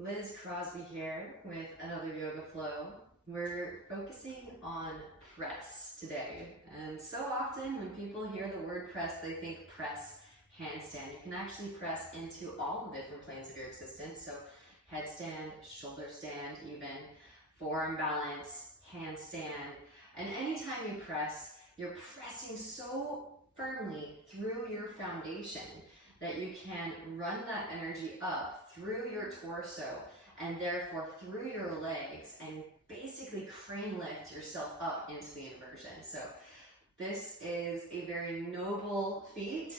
Liz Crosby here with another yoga flow. We're focusing on press today. And so often when people hear the word press, they think press handstand. You can actually press into all the different planes of your existence. So headstand, shoulder stand even, forearm balance, handstand. And anytime you press, you're pressing so firmly through your foundation that you can run that energy up through your torso and therefore through your legs and basically crane lift yourself up into the inversion. So this is a very noble feat.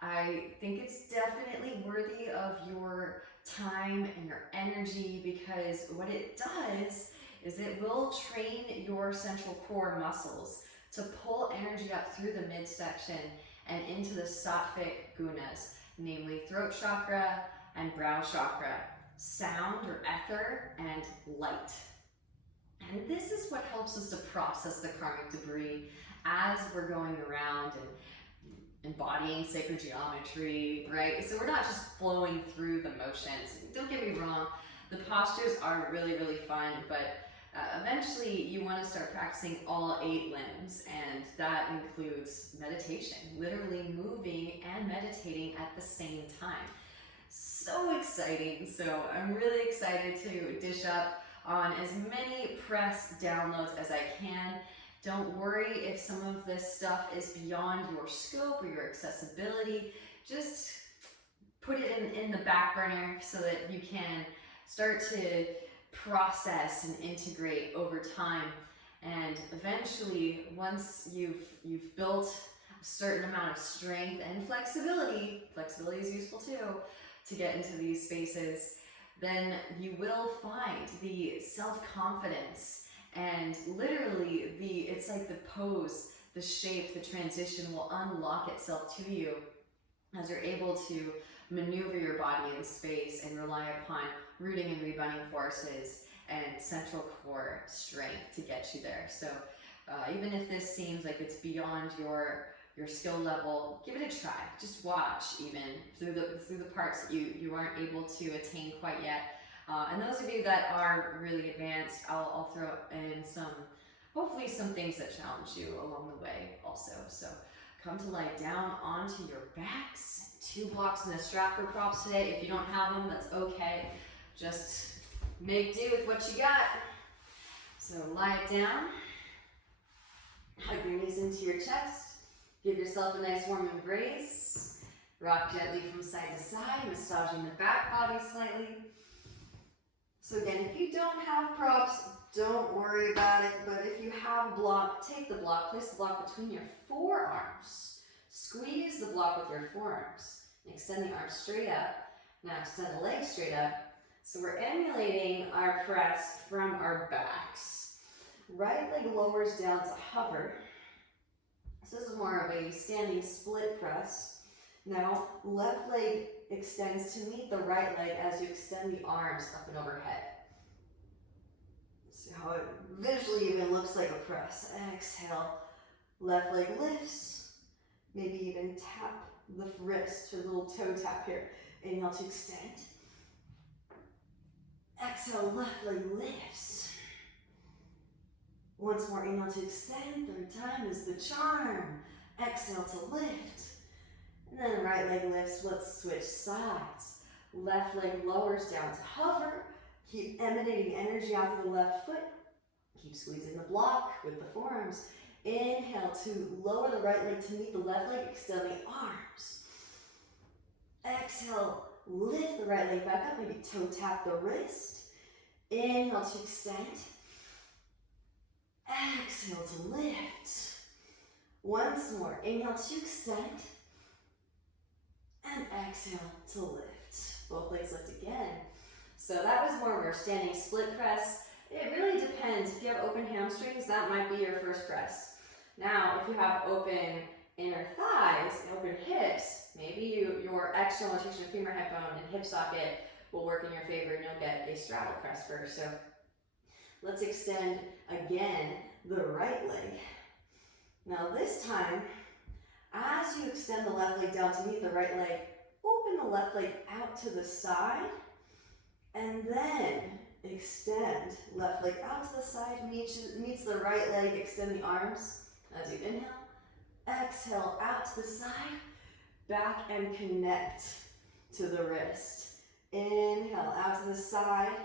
I think it's definitely worthy of your time and your energy, because what it does is it will train your central core muscles to pull energy up through the midsection and into the sattvic gunas, namely throat chakra and brow chakra, sound or ether, and light. And this is what helps us to process the karmic debris as we're going around and embodying sacred geometry, right? So we're not just flowing through the motions. Don't get me wrong, the postures are really, really fun, but eventually you want to start practicing all 8 limbs, and that includes meditation, literally moving and meditating at the same time. So exciting. So I'm really excited to dish up on as many press downloads as I can. Don't worry if some of this stuff is beyond your scope or your accessibility. Just put it in the back burner so that you can start to process and integrate over time. And eventually, once you've built a certain amount of strength and flexibility is useful too, to get into these spaces, then you will find the self-confidence and literally it's like the pose, the shape, the transition will unlock itself to you as you're able to maneuver your body in space and rely upon rooting and rebunding forces and central core strength to get you there. So even if this seems like it's beyond your skill level, give it a try. Just watch even through the parts that you aren't able to attain quite yet. And those of you that are really advanced, I'll throw in hopefully some things that challenge you along the way also. So come to lie down onto your backs. 2 blocks in the strap for props today. If you don't have them, that's okay. Just make do with what you got. So lie it down. Hug your knees into your chest. Give yourself a nice warm embrace. Rock gently from side to side, massaging the back body slightly. So again, if you don't have props, don't worry about it. But if you have a block, take the block, place the block between your forearms. Squeeze the block with your forearms. Extend the arms straight up. Now extend the legs straight up. So we're emulating our press from our backs. Right leg lowers down to hover. So this is more of a standing split press. Now left leg extends to meet the right leg as you extend the arms up and overhead. See how it visually even looks like a press. Exhale, left leg lifts. Maybe even tap the wrist, or a little toe tap here. Inhale to extend. Exhale, left leg lifts. Once more, inhale to extend. 3rd time is the charm. Exhale to lift. And then right leg lifts. Let's switch sides. Left leg lowers down to hover. Keep emanating energy out of the left foot. Keep squeezing the block with the forearms. Inhale to lower the right leg to meet the left leg. Extend the arms. Exhale, lift the right leg back up. Maybe toe tap the wrist. Inhale to extend. Exhale to lift. Once more. Inhale to extend. And exhale to lift. Both legs lift again. So that was more of our standing split press. It really depends. If you have open hamstrings, that might be your first press. Now, if you have open inner thighs, open hips, maybe your external rotation of femur hip bone and hip socket will work in your favor, and you'll get a straddle press first. So let's extend again the right leg. Now this time, as you extend the left leg down to meet the right leg, open the left leg out to the side And then extend. Left leg out to the side, meets the right leg. Extend the arms as you inhale. Exhale out to the side, back and connect to the wrist. Inhale out to the side,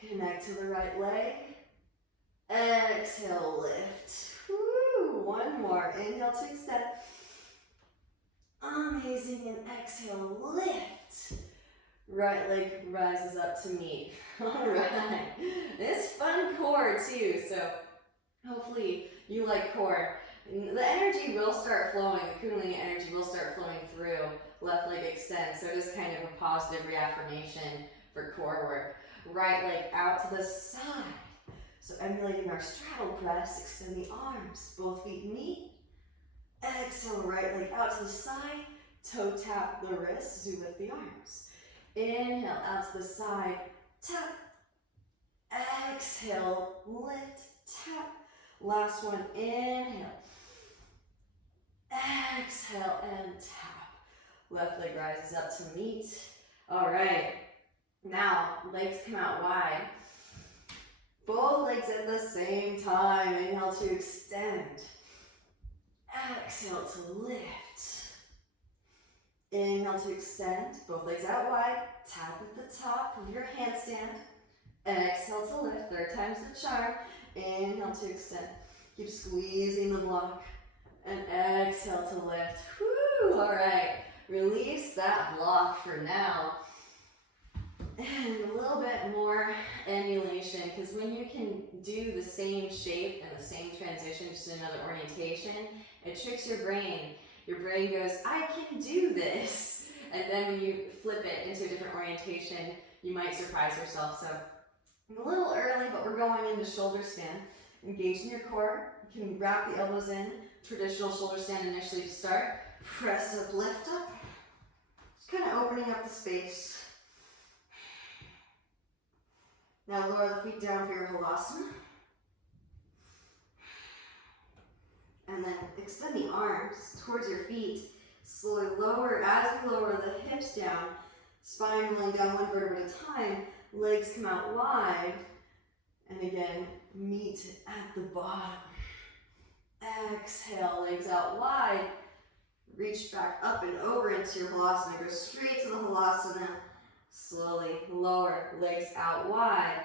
connect to the right leg. Exhale, lift. Woo! One more. Inhale to extend. Amazing. And exhale, lift. Right leg rises up to meet. All right. It's fun core too, so hopefully you like core. The energy will start flowing, the Kundalini energy will start flowing through left leg extend, so it is kind of a positive reaffirmation for core work. Right leg out to the side. So emulating our straddle press, extend the arms, both feet meet. Exhale, right leg out to the side, toe tap the wrists, as you lift the arms. Inhale, out to the side, tap. Exhale, lift, tap. Last one, inhale. Exhale and tap. Left leg rises up to meet. All right. Now, legs come out wide. Both legs at the same time. Inhale to extend. Exhale to lift. Inhale to extend. Both legs out wide. Tap at the top of your handstand. Exhale to lift. Third time's the charm. Inhale to extend. Keep squeezing the block. And exhale to lift. Woo! All right. Release that block for now. And a little bit more emulation, because when you can do the same shape and the same transition, just in another orientation, it tricks your brain. Your brain goes, I can do this. And then when you flip it into a different orientation, you might surprise yourself. So I'm a little early, but we're going into shoulder stand. Engaging your core. You can wrap the elbows in. Traditional shoulder stand initially to start. Press up, lift up. Just kind of opening up the space. Now lower the feet down for your halasana. And then extend the arms towards your feet. Slowly lower, as you lower the hips down, spine rolling down one vertebra at a time, legs come out wide, and again, meet at the bottom. Exhale, legs out wide, reach back up and over into your halasana, go straight to the halasana, slowly lower, legs out wide,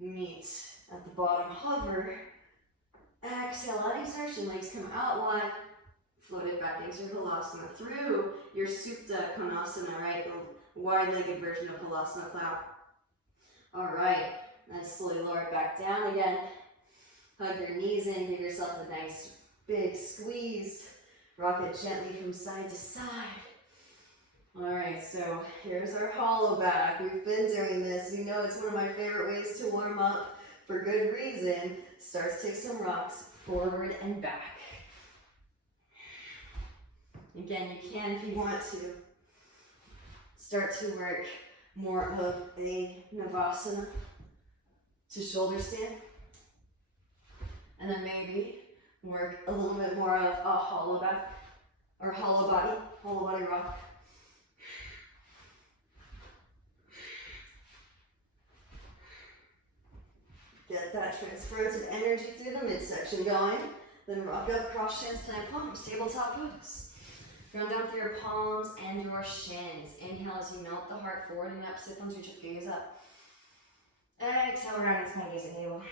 meet at the bottom, hover, exhale, let exertion, legs come out wide, floated back into your halasana through your Supta Konasana, right? The wide-legged version of halasana cloud. All right, then slowly lower it back down again. Hug your knees in, give yourself a nice big squeeze. Rock it gently from side to side. All right, so here's our hollow back. We've been doing this. You know it's one of my favorite ways to warm up for good reason. Start to take some rocks forward and back. Again, you can, if you want to, start to work more of a Navasana to shoulder stand. And then maybe work a little bit more of a hollow back, or hollow body rock. Get that transference of energy through the midsection going. Then rock up, cross shins, plant palms, tabletop pose. Ground down through your palms and your shins. Inhale as you melt the heart forward and up, sit bones, reach up, gaze up. Exhale, round and small gaze at navel.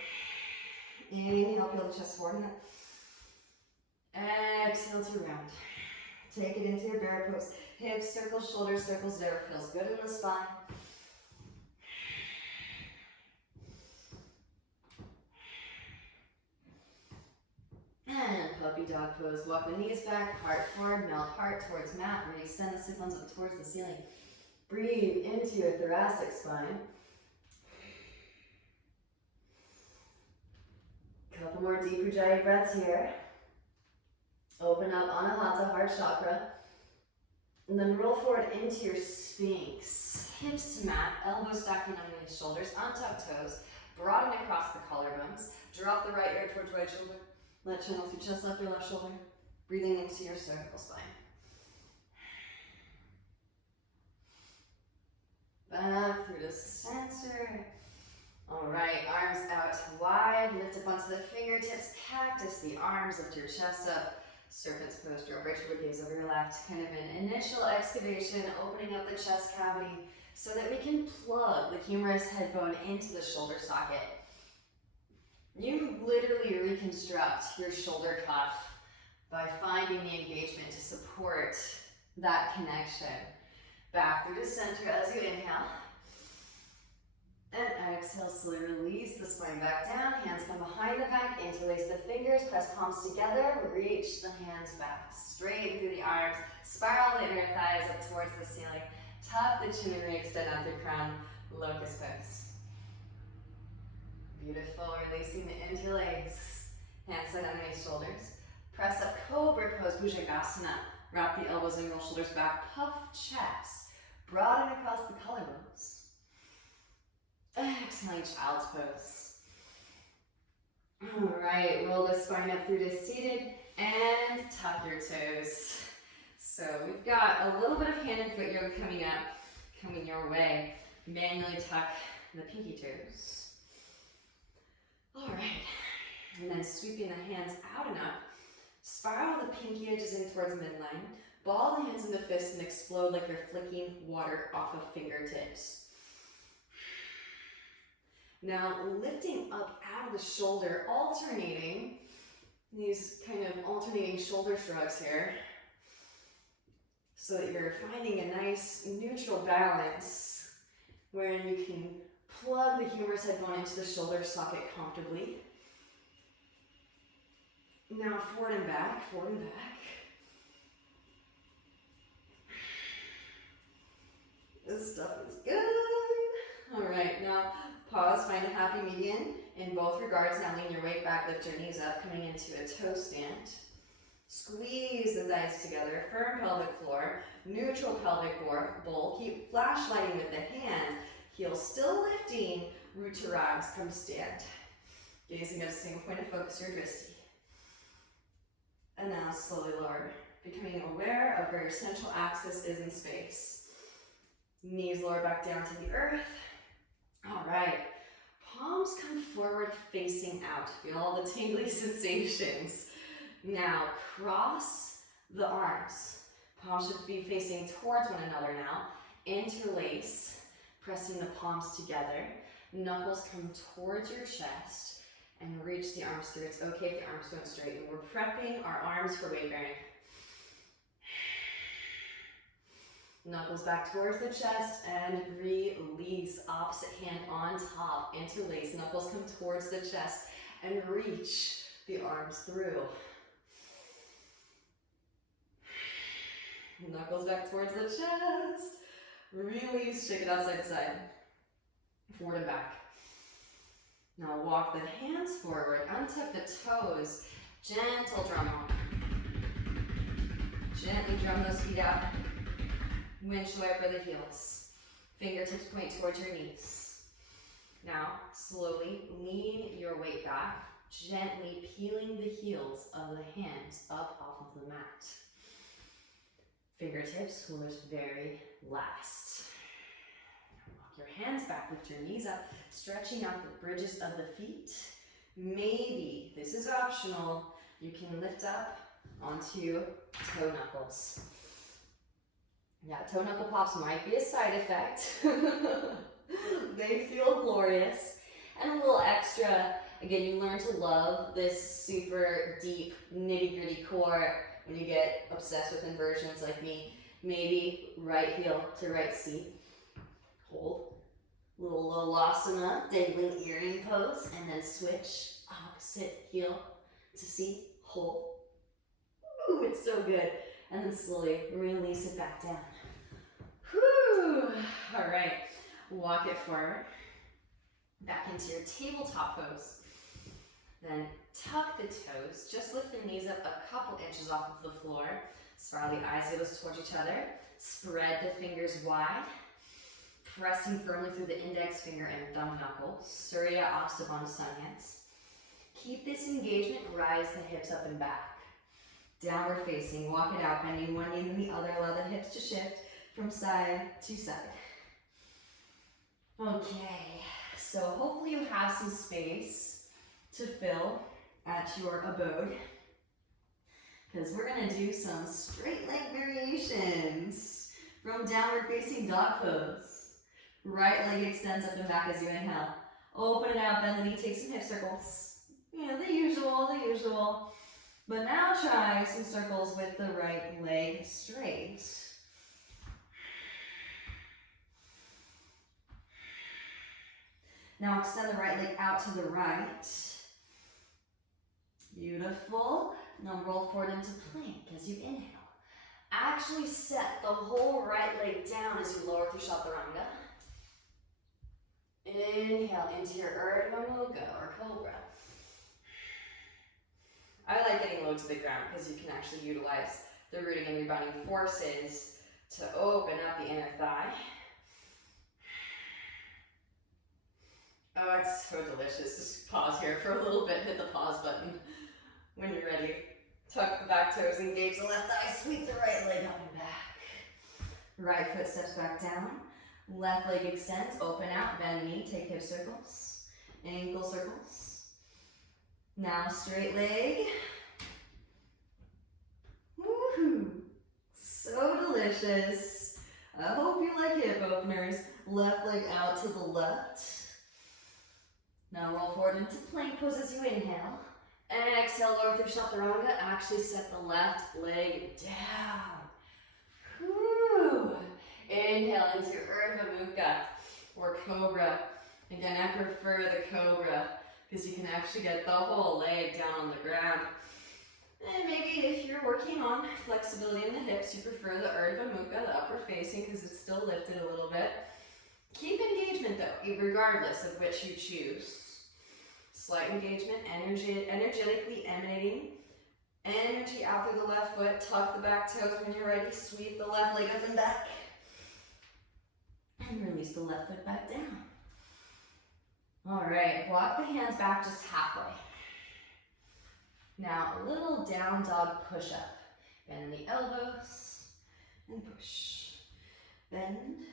Inhale, peel the chest forward and up. Exhale to round. Take it into your bear pose. Hips, circles, shoulders, circles, there. Feels good in the spine. And puppy dog pose. Walk the knees back, heart forward, melt heart towards mat. Really extend the sit bones up towards the ceiling. Breathe into your thoracic spine. Couple more deep Ujjayi breaths here. Open up Anahata, heart chakra. And then roll forward into your Sphinx. Hips to mat, elbows stacking underneath the shoulders, untuck toes, broaden across the collarbones. Drop the right ear towards right shoulder. Let channel through chest, left ear, left shoulder. Breathing into your cervical spine. Back through the center. All right, arms out wide, lift up onto the fingertips, cactus the arms, lift your chest up, serpent's pose, draw right toward gaze over your left, kind of an initial excavation, opening up the chest cavity so that we can plug the humerus head bone into the shoulder socket. You literally reconstruct your shoulder cuff by finding the engagement to support that connection. Back through the center as you inhale. And exhale, slowly release the spine back down. Hands come behind the back, interlace the fingers, press palms together, reach the hands back. Straighten through the arms, spiral the inner thighs up towards the ceiling. Tuck the chin and extend out through crown, locust pose. Beautiful, releasing the interlace. Hands side underneath shoulders. Press up, cobra pose, bhujangasana. Wrap the elbows and roll shoulders back, puff chest. Broaden across the collarbones. Exhaling child's pose. All right, roll the spine up through to seated and tuck your toes. So we've got a little bit of hand and foot yoga coming your way. Manually tuck the pinky toes. All right, and then sweeping the hands out and up. Spiral the pinky edges in towards midline. Ball the hands into fists and explode like you're flicking water off of fingertips. Now lifting up out of the shoulder, alternating these kind of alternating shoulder shrugs here so that you're finding a nice neutral balance where you can plug the humerus head bone into the shoulder socket comfortably. Now forward and back, forward and back. This stuff is good. All right, now pause, find a happy median in both regards. Now lean your weight back, lift your knees up, coming into a toe stand. Squeeze the thighs together, firm pelvic floor, neutral pelvic bowl. Keep flashlighting with the hands. Heels still lifting, root to rise, come stand. Gazing at a single point of focus, your drishti. And now slowly lower, becoming aware of where your central axis is in space. Knees lower back down to the earth. All right, palms come forward facing out. Feel all the tingly sensations. Now cross the arms. Palms should be facing towards one another now. Interlace, pressing the palms together. Knuckles come towards your chest and reach the arms through. It's okay if the arms went straight. And we're prepping our arms for weight bearing. Knuckles back towards the chest and release. Opposite hand on top. Interlace. Knuckles come towards the chest and reach the arms through. Knuckles back towards the chest. Release. Shake it out side to side. Forward and back. Now walk the hands forward. Untuck the toes. Gentle drum on. Gently drum those feet out. Windshield wiper the heels. Fingertips point towards your knees. Now, slowly lean your weight back, gently peeling the heels of the hands up off of the mat. Fingertips will lift very last. Walk your hands back, lift your knees up, stretching out the bridges of the feet. Maybe, this is optional, you can lift up onto toe knuckles. Yeah, toe knuckle pops might be a side effect. They feel glorious. And a little extra, again, you learn to love this super deep nitty-gritty core when you get obsessed with inversions like me. Maybe right heel to right seat. Hold. Little Lolasana, dangling earring pose, and then switch opposite heel to seat. Hold. Ooh, it's so good. And then slowly release it back down. Whew. All right, walk it forward. Back into your tabletop pose. Then tuck the toes. Just lift the knees up a couple inches off of the floor. Spiral the eyes towards each other. Spread the fingers wide. Pressing firmly through the index finger and thumb knuckle. Surya Astabandha sun hands. Keep this engagement. Rise the hips up and back. Downward facing, walk it out, bending one knee and the other, allow the hips to shift from side to side. Okay, so hopefully you have some space to fill at your abode, because we're gonna do some straight leg variations from downward facing dog pose. Right leg extends up and back as you inhale. Open it out, bend the knee, take some hip circles. You know, the usual. But now try some circles with the right leg straight. Now extend the right leg out to the right. Beautiful. Now roll forward into plank as you inhale. Actually set the whole right leg down as you lower through chaturanga. Inhale into your Urdhva Mukha or Cobra. I like getting low to the ground because you can actually utilize the rooting and rebounding forces to open up the inner thigh. Oh, it's so delicious. Just pause here for a little bit, hit the pause button when you're ready. Tuck the back toes, engage the left thigh, sweep the right leg up and back. Right foot steps back down. Left leg extends, open out, bend knee, take hip circles, ankle circles. Now straight leg. Woohoo! So delicious. I hope you like hip openers. Left leg out to the left. Now roll forward into plank pose as you inhale. Exhale, lower through chaturanga. Actually set the left leg down. Whew. Inhale into your Urdhva Mukha or Cobra. Again, I prefer the Cobra because you can actually get the whole leg down on the ground. And maybe if you're working on flexibility in the hips, you prefer the Urdhva Mukha, the upward facing, because it's still lifted a little bit. Keep engagement though, regardless of which you choose. Slight engagement, energetically emanating. Energy out through the left foot, tuck the back toes when you're ready, sweep the left leg up and back. And release the left foot back down. All right, walk the hands back just halfway. Now, a little down dog push-up. Bend the elbows and push. Bend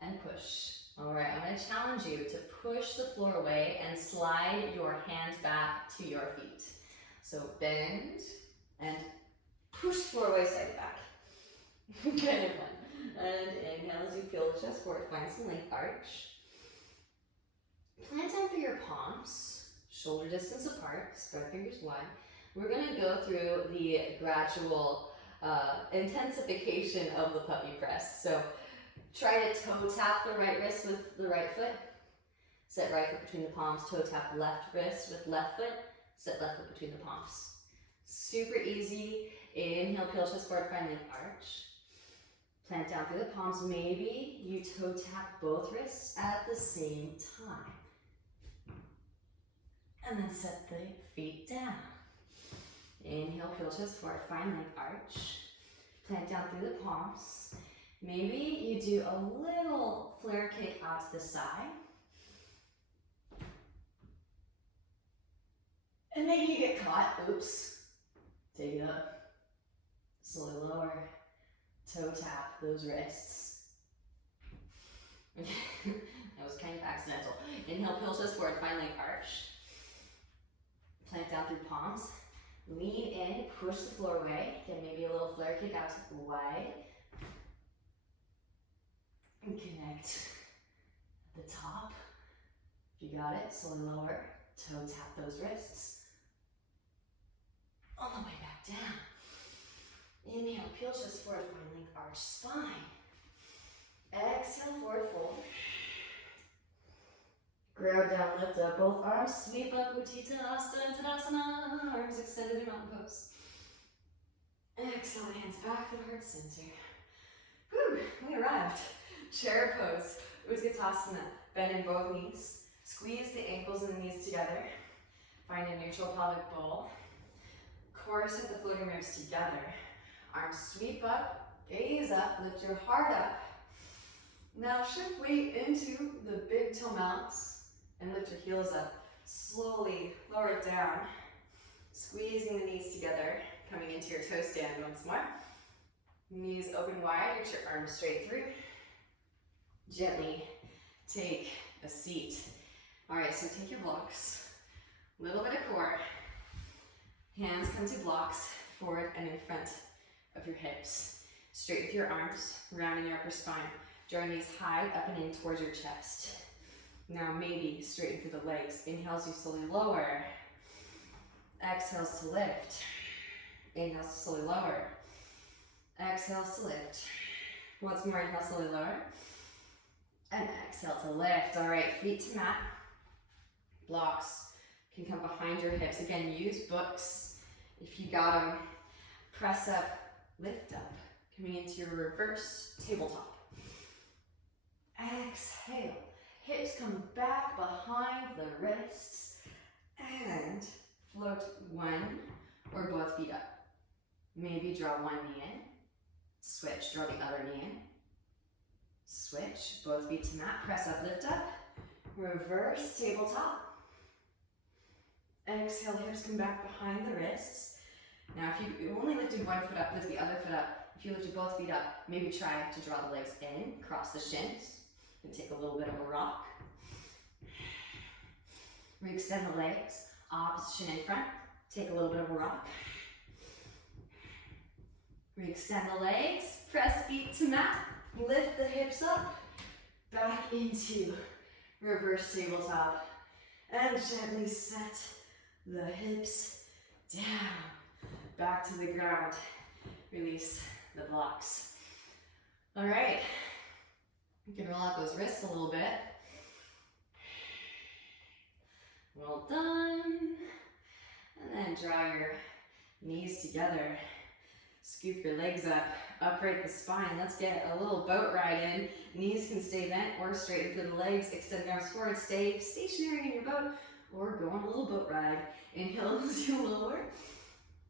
and push. All right, I'm going to challenge you to push the floor away and slide your hands back to your feet. So bend and push the floor away, side to back. Kind of fun. And inhale as you peel the chest forward, find some length arch. Plant down through your palms, shoulder distance apart, spread fingers wide. We're going to go through the gradual intensification of the puppy press. So try to toe tap the right wrist with the right foot. Set right foot between the palms, toe tap left wrist with left foot. Set left foot between the palms. Super easy. Inhale, peel chest forward, find length arch. Plant down through the palms. Maybe you toe tap both wrists at the same time. And then set the feet down. Inhale, peel chest forward, find length arch. Plant down through the palms. Maybe you do a little flare kick out to the side. And maybe you get caught. Oops. Take it up. Slowly lower. Toe tap those wrists. That was kind of accidental. Inhale, peel chest forward, find length arch. Plant down through palms. Lean in, push the floor away. Get maybe a little flare kick out to the wide. And connect at the top. If you got it, slowly lower. Toe tap those wrists. On the way back down. Inhale, peel chest forward, find length arch spine. Exhale, forward fold. Grab down, lift up both arms, sweep up, Uttanasana and Tadasana, arms extended in mountain pose. Exhale, hands back to heart center. Whew, we arrived. Chair pose, Utkatasana, bend in both knees. Squeeze the ankles and the knees together. Find a neutral pelvic bowl. Corset the floating ribs together. Arms sweep up, gaze up, lift your heart up. Now shift weight into the big toe mounts and lift your heels up. Slowly lower it down, squeezing the knees together, coming into your toe stand once more. Knees open wide, reach your arms straight through. Gently take a seat. All right, so take your blocks, little bit of core. Hands come to blocks, forward and in front of your hips. Straight with your arms, rounding your upper spine. Drawing knees high, up and in towards your chest. Now maybe straighten through the legs. Inhales, you slowly lower. Exhales to lift. Inhales to slowly lower. Exhales to lift. Once more, inhale, slowly lower. And exhale to lift. All right, feet to mat. Blocks can come behind your hips. Again, use books if you got them. Press up, lift up. Coming into your reverse tabletop. Exhale. Hips come back behind the wrists. And float one or both feet up. Maybe draw one knee in. Switch, draw the other knee in. Switch, both feet to mat. Press up, lift up. Reverse tabletop. Exhale, hips come back behind the wrists. Now if you only lifted one foot up, lift the other foot up. If you lifted both feet up, maybe try to draw the legs in, cross the shins, and take a little bit of a rock. Re-extend the legs, opposite shin in front, take a little bit of a rock. Re-extend the legs, press feet to mat, lift the hips up, back into reverse tabletop, and gently set the hips down, back to the ground. Release the blocks. All right, you can roll out those wrists a little bit. Well done. And then draw your knees together. Scoop your legs up, upright the spine. Let's get a little boat ride in. Knees can stay bent or straighten through the legs. Extend the arms forward, stay stationary in your boat, or go on a little boat ride. Inhales to lower,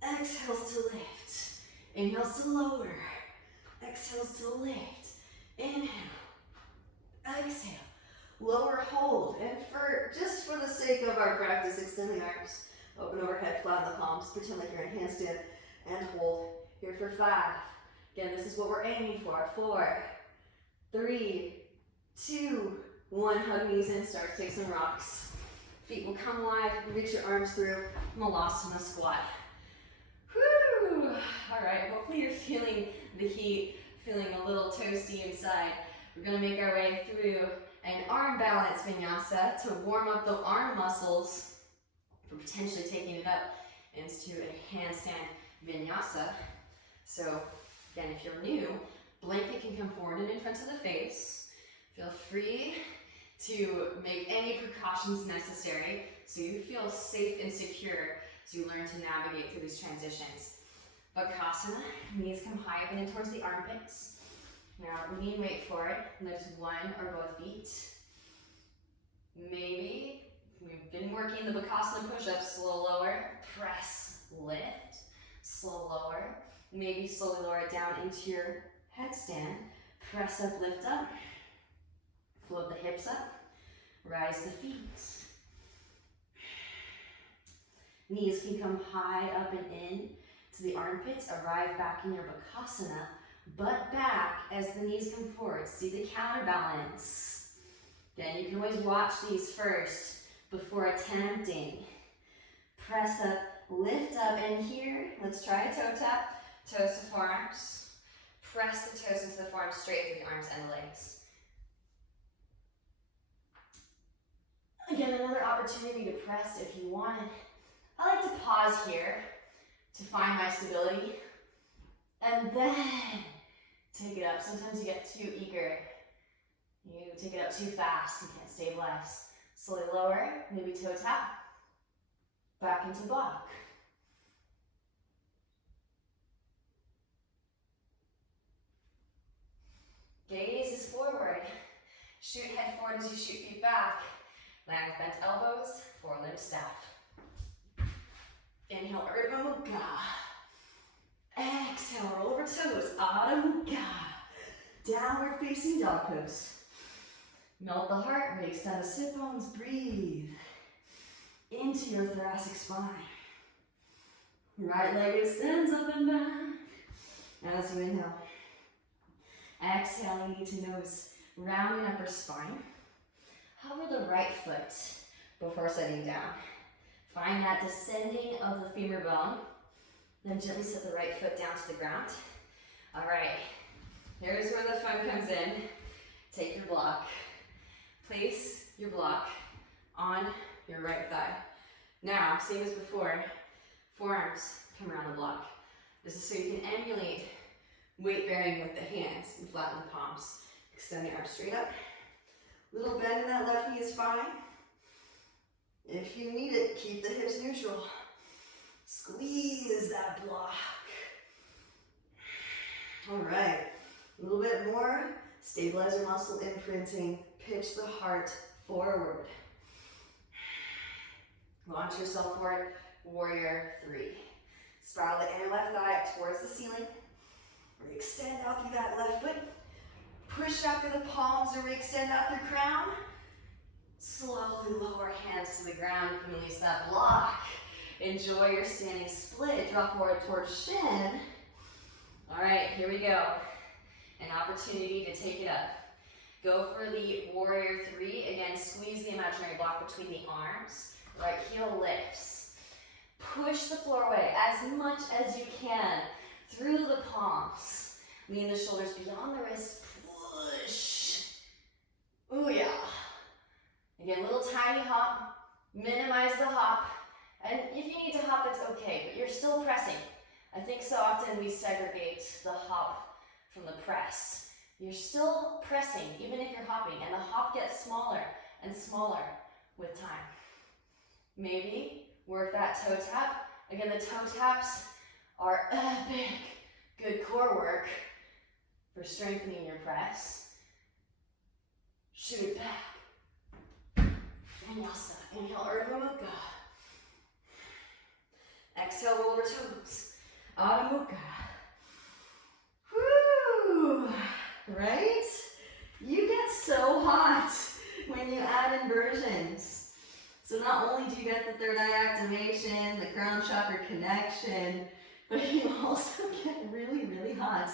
exhales to lift. Inhales to lower, exhales to lift. Inhale, exhale, lower, hold. And just for the sake of our practice, extend the arms, open overhead, flatten the palms, pretend like you're in handstand, and hold. Here for 5. Again, this is what we're aiming for. 4, 3, 2, 1. Hug knees in, start to take some rocks. Feet will come wide, reach your arms through, Malasana squat. Whew! All right, hopefully you're feeling the heat, feeling a little toasty inside. We're gonna make our way through an arm balance vinyasa to warm up the arm muscles for potentially taking it up into a handstand vinyasa. So again, if you're new, blanket can come forward and in front of the face. Feel free to make any precautions necessary so you feel safe and secure as you learn to navigate through these transitions. Bakasana, knees come high up and in towards the armpits. Now lean weight forward, lift one or both feet. Maybe we've been working the Bakasana push-ups, slow lower, press, lift, slow lower. Maybe slowly lower it down into your headstand. Press up, lift up. Float the hips up. Rise the feet. Knees can come high up and in to the armpits. Arrive back in your Bakasana. Butt back as the knees come forward. See the counterbalance. Again, you can always watch these first before attempting. Press up, lift up, and here, let's try a toe tap. Toes to forearms. Press the toes into the forearms, straight through the arms and the legs. Again, another opportunity to press if you want. I like to pause here to find my stability and then take it up. Sometimes you get too eager. You take it up too fast, you can't stabilize. Slowly lower, maybe toe tap. Back into block. Gaze is forward. Shoot head forward as you shoot feet back. Land with bent elbows, forelimb staff. Inhale, Urdhva Mukha. Exhale, roll over toes, Adho Mukha. Downward facing dog pose. Melt the heart rate, extend the sit bones, breathe into your thoracic spine. Right leg extends up and back as you inhale. Exhaling knee to nose, rounding upper spine. Hover the right foot before setting down. Find that descending of the femur bone. Then gently set the right foot down to the ground. All right, here's where the fun comes in. Take your block. Place your block on your right thigh. Now, same as before, forearms come around the block. This is so you can emulate weight bearing with the hands and flatten the palms. Extend the arms straight up. Little bend in that left knee is fine. If you need it, keep the hips neutral. Squeeze that block. All right, a little bit more. Stabilize your muscle imprinting. Pitch the heart forward. Launch yourself forward. Warrior 3. Spiral the inner left thigh towards the ceiling. Extend out through that left foot. Push out through the palms or extend out through crown. Slowly lower hands to the ground. Release that block. Enjoy your standing split. Draw forward towards shin. All right, here we go. An opportunity to take it up. Go for the warrior 3. Again, squeeze the imaginary block between the arms. Right heel lifts. Push the floor away as much as you can through the palms. Lean the shoulders beyond the wrists. Push. Ooh, yeah. Again, little tiny hop. Minimize the hop. And if you need to hop, it's okay, but you're still pressing. I think so often we segregate the hop from the press. You're still pressing, even if you're hopping, and the hop gets smaller and smaller with time. Maybe work that toe tap. Again, the toe taps are epic. Good core work for strengthening your press. Shoot it back. Vinyasa. Inhale, Urdhva Mukha. Exhale, roll over toes. Adho Mukha. Woo! Right? You get so hot when you add inversions. So not only do you get the third eye activation, the crown chakra connection, but you also get really, really hot.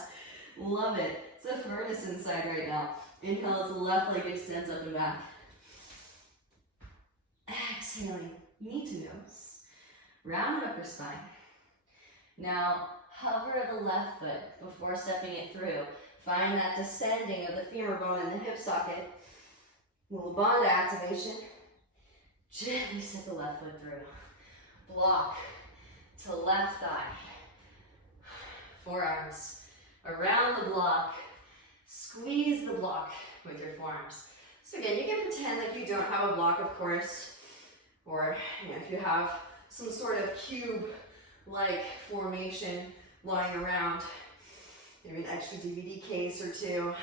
Love it. It's a furnace inside right now. Inhale as the left leg extends up and back. Exhaling, knee to nose. Round upper spine. Now, hover the left foot before stepping it through. Find that descending of the femur bone in the hip socket. Little bandha activation. Gently step the left foot through. Block to left thigh. Forearms around the block. Squeeze the block with your forearms. So again, you can pretend like you don't have a block, of course, or if you have some sort of cube-like formation lying around, maybe an extra DVD case or two,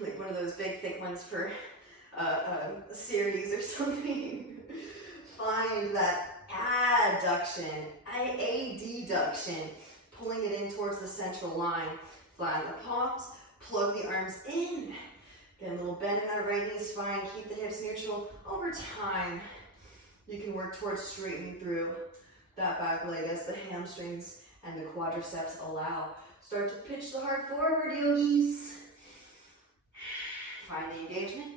like one of those big thick ones for a series or something. Find that adduction, adduction, pulling it in towards the central line. Flatten the palms, plug the arms in. Get a little bend in that right knee is fine. Keep the hips neutral. Over time, you can work towards straightening through that back leg as the hamstrings and the quadriceps allow. Start to pitch the heart forward, yogis. Find the engagement.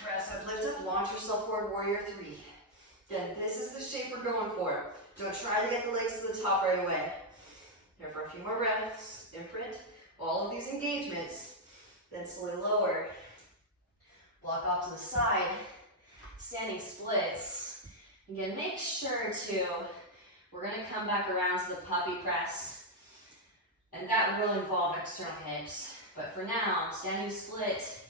Press up, lift up, launch yourself forward, warrior 3. Again, this is the shape we're going for. Don't try to get the legs to the top right away. Here for a few more breaths. Imprint all of these engagements. Then slowly lower. Block off to the side. Standing splits. Again, make sure to, we're going to come back around to the puppy press. And that will involve external hips. But for now, standing split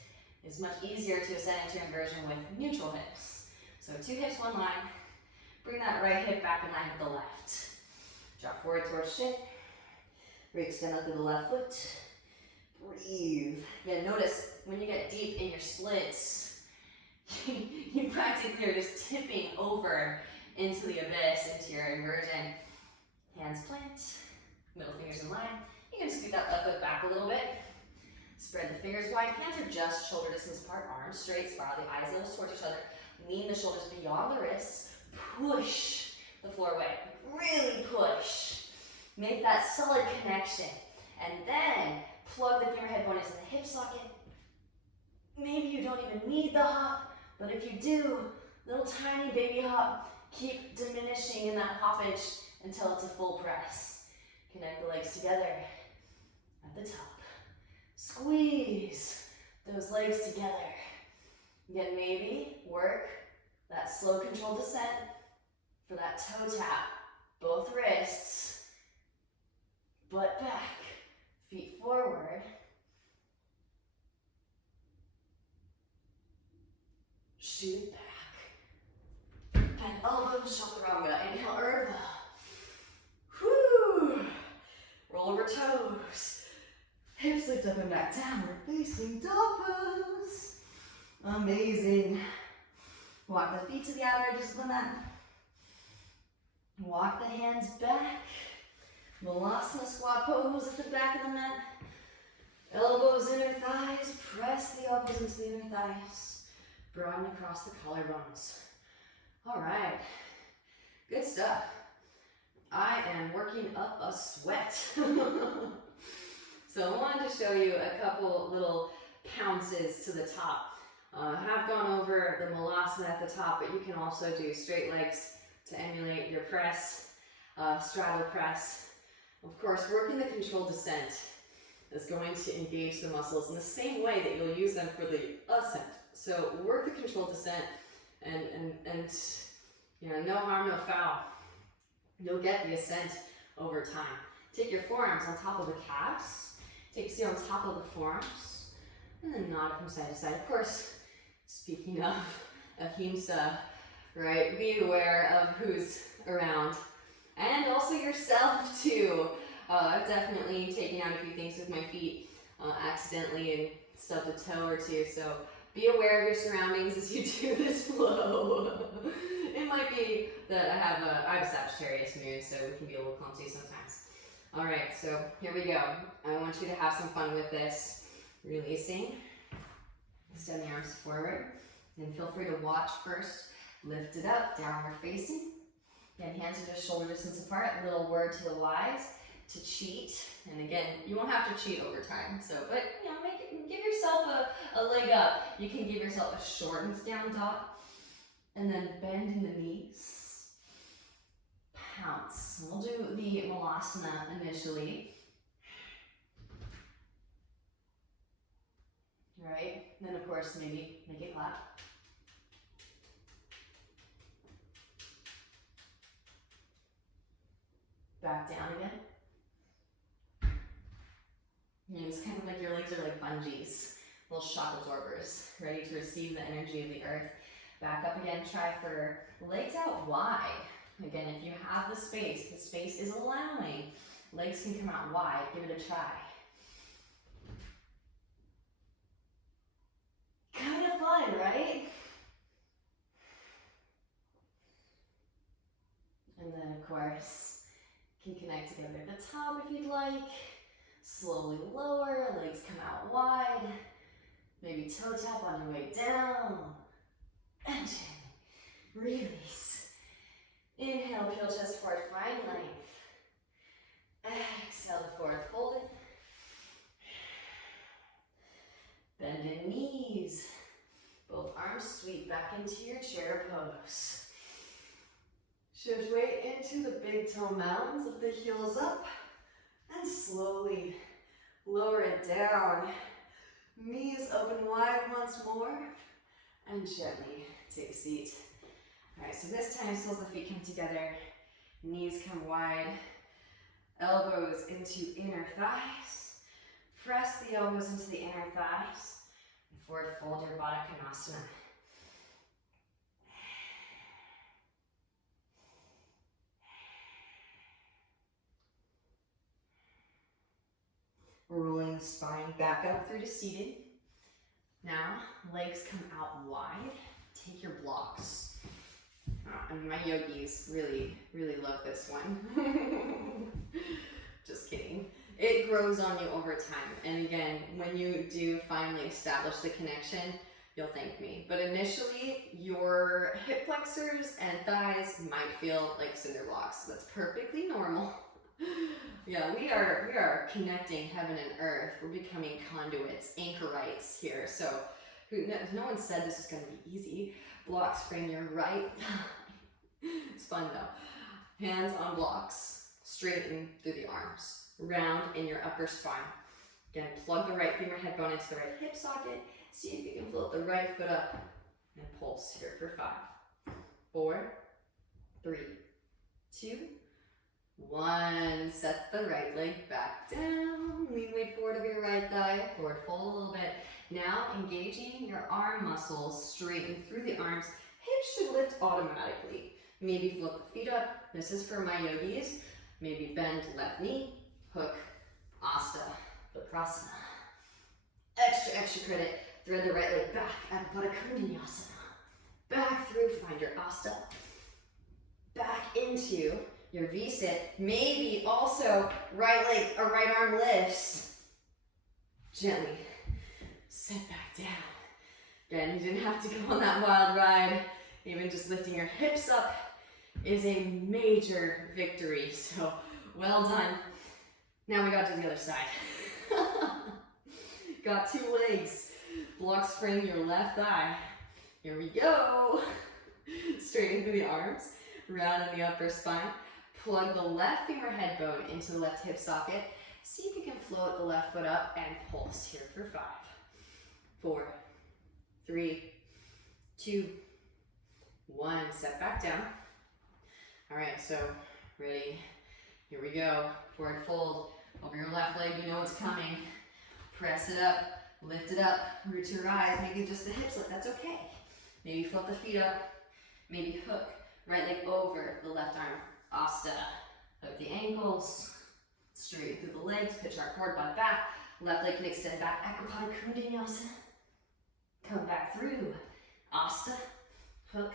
is much easier to ascend into inversion with neutral hips. So 2 hips, 1 line. Bring that right hip back in line with the left. Drop forward towards shin. Re-extend out through the left foot. Breathe. Yeah, notice when you get deep in your splits, you practically are just tipping over into the abyss, into your inversion. Hands plant, middle fingers in line. You can scoot that left foot back a little bit. Spread the fingers wide. Hands are just shoulder distance apart. Arms straight. Spiral the eyes nose towards each other. Lean the shoulders beyond the wrists. Push the floor away. Really push. Make that solid connection. And then plug the femur head bone into the hip socket. Maybe you don't even need the hop, but if you do, little tiny baby hop, keep diminishing in that hoppage until it's a full press. Connect the legs together at the top. Squeeze those legs together. Again, maybe work that slow controlled descent for that toe tap. Both wrists, butt back, feet forward. Shoot back. Bend elbows, chaturanga. Inhale, urdhva. Whew. Roll over toes. Hips lift up and back. Downward facing dog pose. Amazing. Walk the feet to the outer edges of the mat. Walk the hands back. Malasana squat pose at the back of the mat. Elbows, inner thighs. Press the elbows into the inner thighs. Broaden across the collarbones. All right. Good stuff. I am working up a sweat. So I wanted to show you a couple little pounces to the top. Have gone over the malasana at the top, but you can also do straight legs to emulate your press, straddle press. Of course, working the controlled descent is going to engage the muscles in the same way that you'll use them for the ascent. So work the controlled descent and you know, no harm, no foul. You'll get the ascent over time. Take your forearms on top of the calves. Take a seat on top of the forearms. And then nod from side to side. Of course, speaking of ahimsa, right? Be aware of who's around. And also yourself too. I've definitely taken out a few things with my feet accidentally and stubbed a toe or two. So be aware of your surroundings as you do this flow. It might be that I have a Sagittarius moon, so we can be a little clumsy sometimes. All right, so here we go. I want you to have some fun with this. Releasing. Extend the arms forward. And feel free to watch first. Lift it up, downward facing. Again, hands are just shoulder distance apart. Little word to the wise to cheat. And again, you won't have to cheat over time. So, but you know, give yourself a leg up. You can give yourself a shortened down dog. And then bend in the knees. Pounce. We'll do the malasana initially. Right? Then of course, maybe make it clap. Back down again. And it's kind of like your legs are like bungees, little shock absorbers, ready to receive the energy of the earth. Back up again, try for legs out wide. Again, if you have the space is allowing. Legs can come out wide, give it a try. Kind of fun, right? And then of course, you can connect together at the top if you'd like. Slowly lower, legs come out wide. Maybe toe tap on your way down. And gently release. Inhale, peel chest forward, find length. Exhale to forward fold it. Bend in knees. Both arms sweep back into your chair pose. Shift weight into the big toe mounds of the heels up. And slowly lower it down. Knees open wide once more. And gently take a seat. All right, so this time, soles of the feet come together. Knees come wide. Elbows into inner thighs. Press the elbows into the inner thighs. And forward fold your Baddha Konasana. Rolling the spine back up through to seated. Now, legs come out wide. Take your blocks. And my yogis really, really love this one. Just kidding. It grows on you over time. And again, when you do finally establish the connection, you'll thank me. But initially, your hip flexors and thighs might feel like cinder blocks. That's perfectly normal. Yeah, we are connecting heaven and earth. We're becoming conduits, anchorites here. So No one said this is going to be easy. Block spring your right thigh. It's fun though. Hands on blocks, straighten through the arms, round in your upper spine. Again, plug the right femur head bone into the right hip socket. See if you can float the right foot up and pulse here for 5, 4, 3, 2, 1. Set the right leg back down. Lean weight forward over your right thigh. Forward fold a little bit. Now engaging your arm muscles, straighten through the arms. Hips should lift automatically. Maybe float the feet up. This is for my yogis. Maybe bend left knee, hook, asta, viprasana. Extra credit. Thread the right leg back, Akapata. Back through, find your asta. Back into your V-sit. Maybe also right leg or right arm lifts. Gently set back down. Again, you didn't have to go on that wild ride. Even just lifting your hips up is a major victory. So well done. Now we got to the other side. Got 2 legs. Block spring your left thigh. Here we go. Straighten through the arms. Round in the upper spine. Plug the left femur head bone into the left hip socket. See if you can float the left foot up and pulse here for 5, 4, 3, 2, 1. Set back down. All right, so ready. Here we go. Forward fold over your left leg. You know what's coming. Press it up, lift it up, root to rise. Maybe just the hips lift. That's okay. Maybe float the feet up. Maybe hook right leg over the left arm. Asta. Hook the ankles. Straight through the legs. Pitch arc forward, butt back. Left leg can extend back. Akapata Kundanyasana. Come back through. Asta. Hook.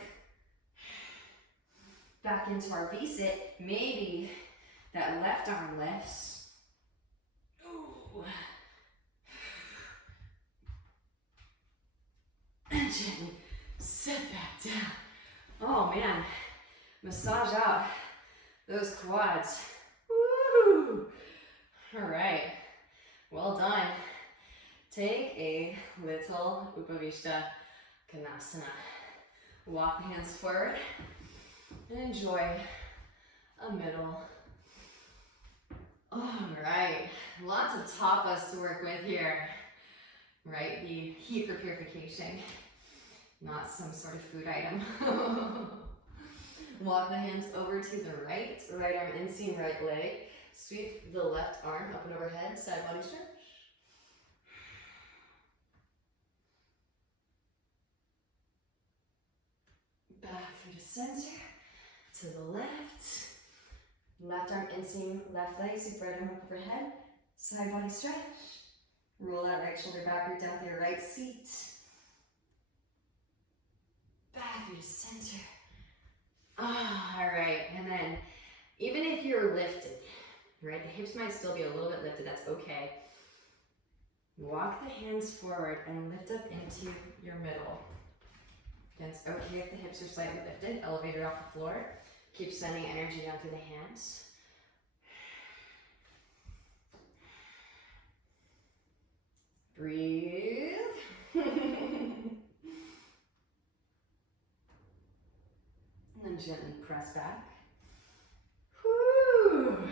Back into our V-sit. Maybe that left arm lifts. Ooh. And gently set back down. Oh man, massage out those quads. Woo! All right, well done. Take a little Upavishta Konasana. Walk the hands forward and enjoy a middle. All right, lots of tapas to work with here. Right, the heat for purification, not some sort of food item. Walk the hands over to the right arm inseam, right leg. Sweep the left arm up and overhead, side body stretch. Back through the center, to the left. Left arm inseam, left leg, sweep right arm up overhead, side body stretch. Roll that right shoulder back, root down through your right seat. Back through the center. All right, and then even if you're lifted, right, the hips might still be a little bit lifted, that's okay. Walk the hands forward and lift up into your middle. Again, it's okay if the hips are slightly lifted, elevate it off the floor. Keep sending energy down through the hands. Breathe. And then gently press back. Whew.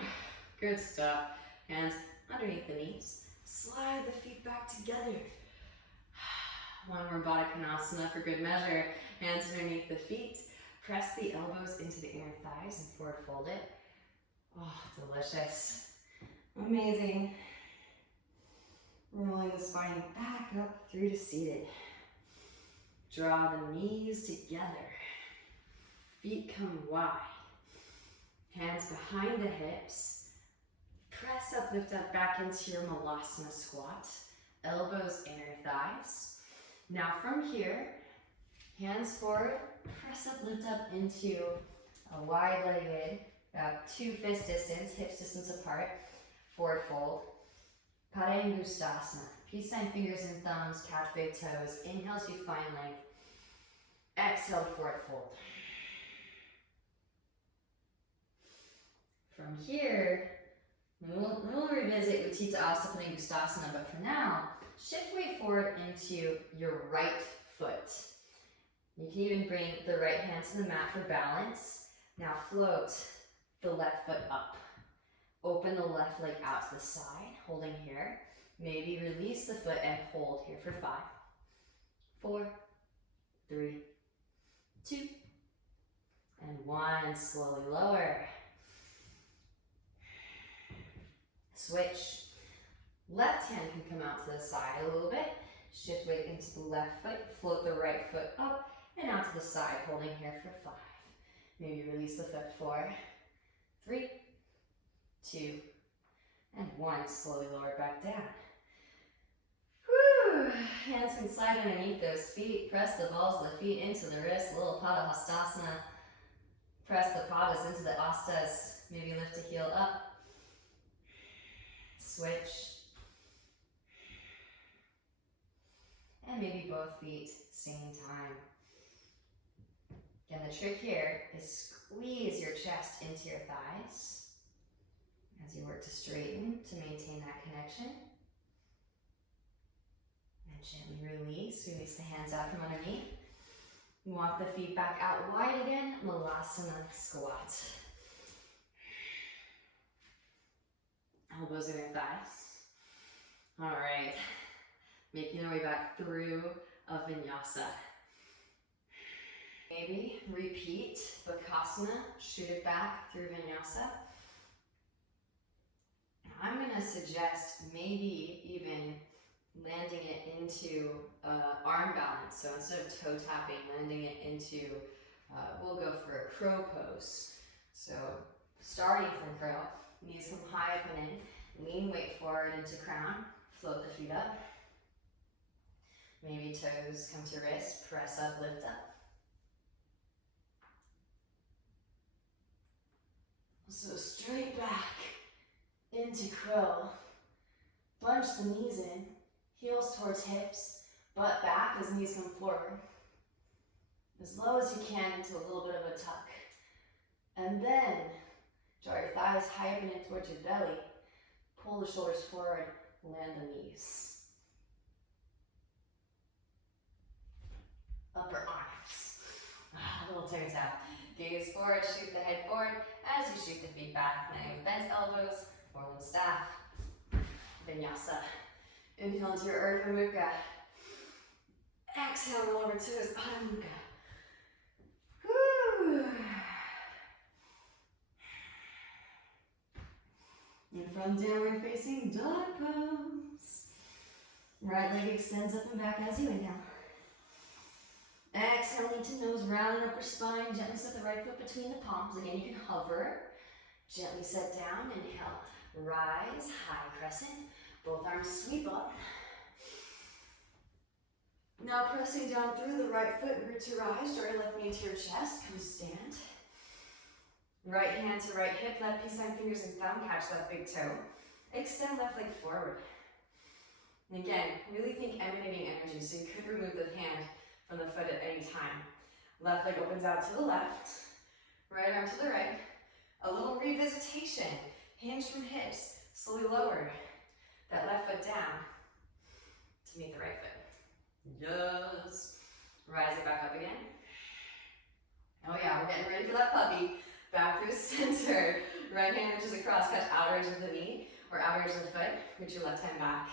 Good stuff. Hands underneath the knees. Slide the feet back together. One more Baddha Konasana for good measure. Hands underneath the feet. Press the elbows into the inner thighs and forward fold it. Oh, delicious. Amazing. Rolling the spine back up through to seated. Draw the knees together. Feet come wide. Hands behind the hips. Press up, lift up back into your Malasana squat. Elbows, inner thighs. Now from here, hands forward, press up, lift up into a wide-legged, about 2 fist distance, hips distance apart, forward fold. Padangustasana. Peace sign, fingers and thumbs, catch big toes. Inhale as you find length. Exhale, forward fold. From here, we'll revisit Utthita Padangustasana, but for now, shift weight forward into your right foot. You can even bring the right hand to the mat for balance. Now float the left foot up. Open the left leg out to the side, holding here. Maybe release the foot and hold here for 5, 4, 3, 2, and 1. Slowly lower. Switch. Left hand can come out to the side a little bit. Shift weight into the left foot. Float the right foot up and out to the side, holding here for 5. Maybe release the foot. 4, 3, 2, and 1. Slowly lower back down. Whew. Hands can slide underneath those feet. Press the balls of the feet into the wrists. A little pada hastasana. Press the padas into the astas. Maybe lift a heel up. Switch. And maybe both feet, same time. Again, the trick here is squeeze your chest into your thighs as you work to straighten to maintain that connection. And gently release the hands out from underneath. Walk the feet back out wide again, Malasana squat. Elbows in your thighs. All right, making our way back through a vinyasa. Maybe repeat Bakasana, shoot it back through vinyasa. I'm gonna suggest maybe even landing it into arm balance. So instead of toe tapping, landing it into, we'll go for a crow pose. So starting from crow, knees come high up and in, lean weight forward into crown, float the feet up. Maybe toes come to wrist, press up, lift up. So straight back into crow, bunch the knees in, heels towards hips, butt back as knees come forward. As low as you can into a little bit of a tuck. And then draw your thighs high up and in towards your belly. Pull the shoulders forward, land the knees. Upper arms. A little toe tap. Gaze forward, shoot the head forward as you shoot the feet back. Now with bent elbows, forward staff. Vinyasa. Inhale into your Urdhva Mukha. Exhale, roll over toes, Adho Mukha. Woo. And from downward facing dog pose. Right leg extends up and back as you inhale. Exhale, knee to nose, round and upper spine. Gently set the right foot between the palms. Again, you can hover. Gently set down. Inhale, rise, high crescent. Both arms sweep up. Now pressing down through the right foot, root to rise. Draw your left knee to your chest. Come stand. Right hand to right hip. Left peace sign, fingers and thumb. Catch that big toe. Extend left leg forward. And again, really think emanating energy. So you could remove the hand from the foot at any time. Left leg opens out to the left. Right arm to the right. A little revisitation. Hinge from hips. Slowly lower that left foot down to meet the right foot. Yes. Rise it back up again. Oh yeah, we're getting ready for that puppy. Back through center. Right hand reaches across, catch outer edge of the knee or outer edge of the foot. Reach your left hand back.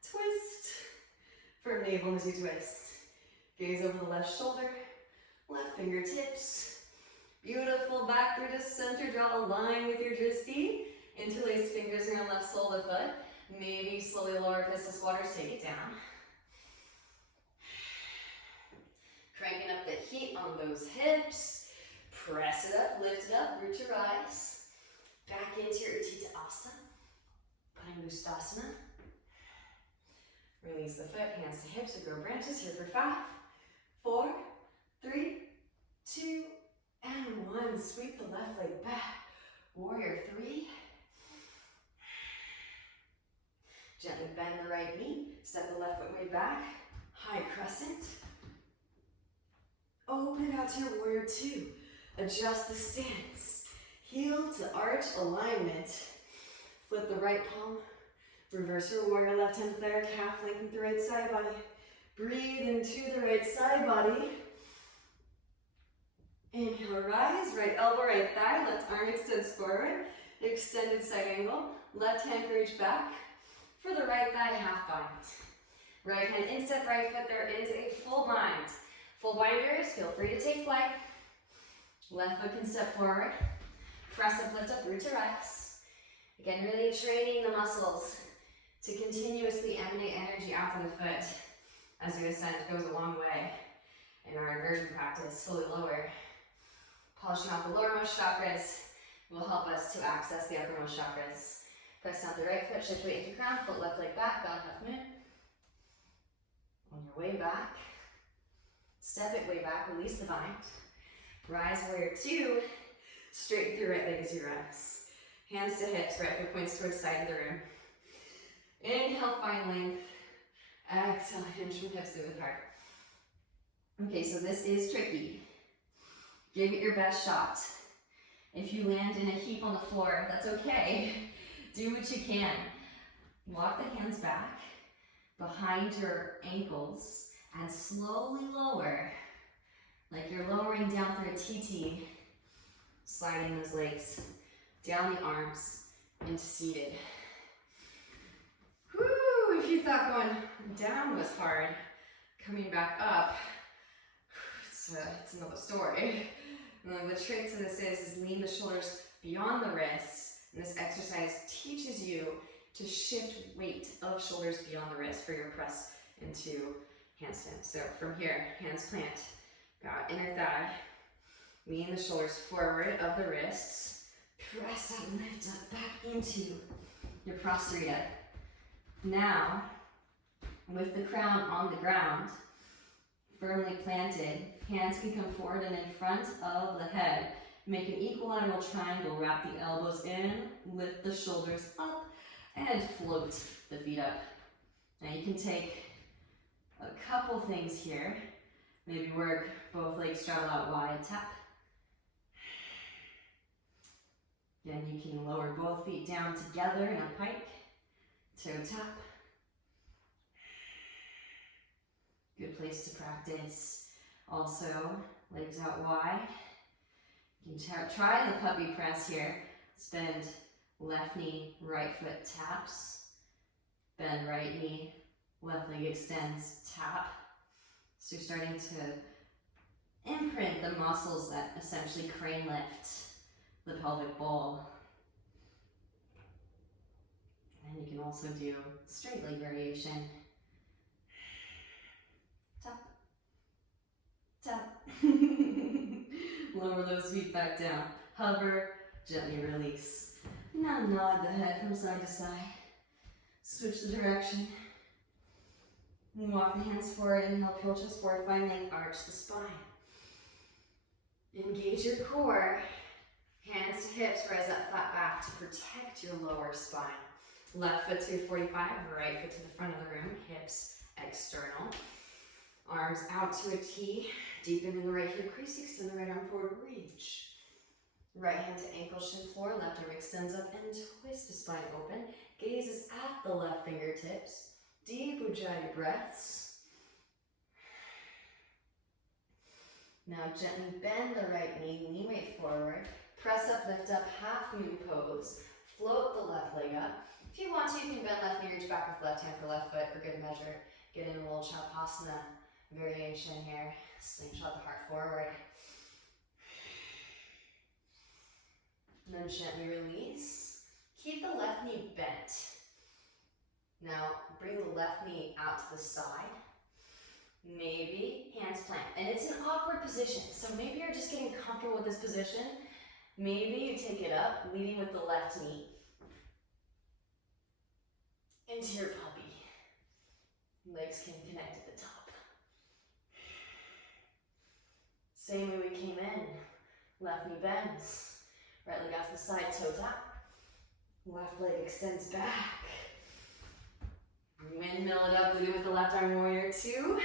Twist. For navel as you twist. Gaze over the left shoulder. Left fingertips. Beautiful. Back through to center. Draw a line with your dristi. Interlace fingers around left sole of the foot. Maybe slowly lower fist to squatters, take it down. Cranking up the heat on those hips. Press it up, lift it up, root to rise. Back into your Utthita Asana. Padangusthasana. Release the foot, hands to hips or grow branches here for 5, 4, 3, 2, and 1. Sweep the left leg back. Warrior 3. Gently bend the right knee, step the left foot way back, high crescent. Open it out to your warrior 2. Adjust the stance. Heel to arch alignment. Flip the right palm, Reverse your warrior, left hand there, calf lengthen the right side body. Breathe into the right side body. Inhale, rise, right elbow, right thigh, left arm extends forward, extended side angle, left hand can reach back. For the right thigh, half bind. Right hand instep, right foot, there is a full bind. Full binders, feel free to take flight. Left foot can step forward. Press up, lift up, root to rest. Again, really training the muscles to continuously emanate energy out from the foot as you ascend. It goes a long way in our inversion practice. Fully lower. Polishing off the lowermost chakras will help us to access the uppermost chakras. Press down the right foot, shift weight into ground, foot left leg back, bound half moon. On your way back, step it way back, release the bind. Rise, warrior two, straighten through right leg as you rise. Hands to hips, right foot points towards side of the room. Inhale, find length. Exhale, hinge from hips through with heart. Okay, so this is tricky. Give it your best shot. If you land in a heap on the floor, that's okay. Do what you can. Walk the hands back behind your ankles and slowly lower, like you're lowering down through a TT, sliding those legs down the arms into seated. Whoo, if you thought going down was hard, coming back up, it's another story. And the trick to this is lean the shoulders beyond the wrists. And this exercise teaches you to shift weight of shoulders beyond the wrist for your press into handstand. So from here, hands plant, got inner thigh, lean the shoulders forward of the wrists, press up, lift up, back into your prostrata. Now, with the crown on the ground, firmly planted, hands can come forward and in front of the head. Make an equilateral triangle, wrap the elbows in, lift the shoulders up, and float the feet up. Now you can take a couple things here. Maybe work both legs straddle out wide, tap. Then you can lower both feet down together in a pike, toe tap. Good place to practice. Also, legs out wide. You can try the puppy press here. Bend left knee, right foot taps. Bend right knee, left leg extends, tap. So you're starting to imprint the muscles that essentially crane lift the pelvic bowl. And you can also do straight leg variation. Tap, tap. Lower those feet back down. Hover, gently release. Now nod the head from side to side. Switch the direction. Walk the hands forward, inhale, peel chest forward, find length, arch the spine. Engage your core. Hands to hips, rise that flat back to protect your lower spine. Left foot to 45, right foot to the front of the room, hips external. Arms out to a T, deepen in the right heel crease, extend the right arm forward, reach. Right hand to ankle, shin floor, left arm extends up and twist the spine open. Gaze is at the left fingertips. Deep Ujjayi breaths. Now gently bend the right knee, lean weight forward. Press up, lift up, half moon pose. Float the left leg up. If you want to, you can bend left knee, reach back with left hand for left foot for good measure. Get in a little Shavasana variation here. Slingshot the heart forward. And then gently release. Keep the left knee bent. Now bring the left knee out to the side. Maybe hands plant. And it's an awkward position, so maybe you're just getting comfortable with this position. Maybe you take it up, leading with the left knee into your puppy. Legs can connect at the top. Same way we came in. Left knee bends. Right leg out to the side, toe tap. Left leg extends back. Windmill it up, lead it with the left arm, warrior two.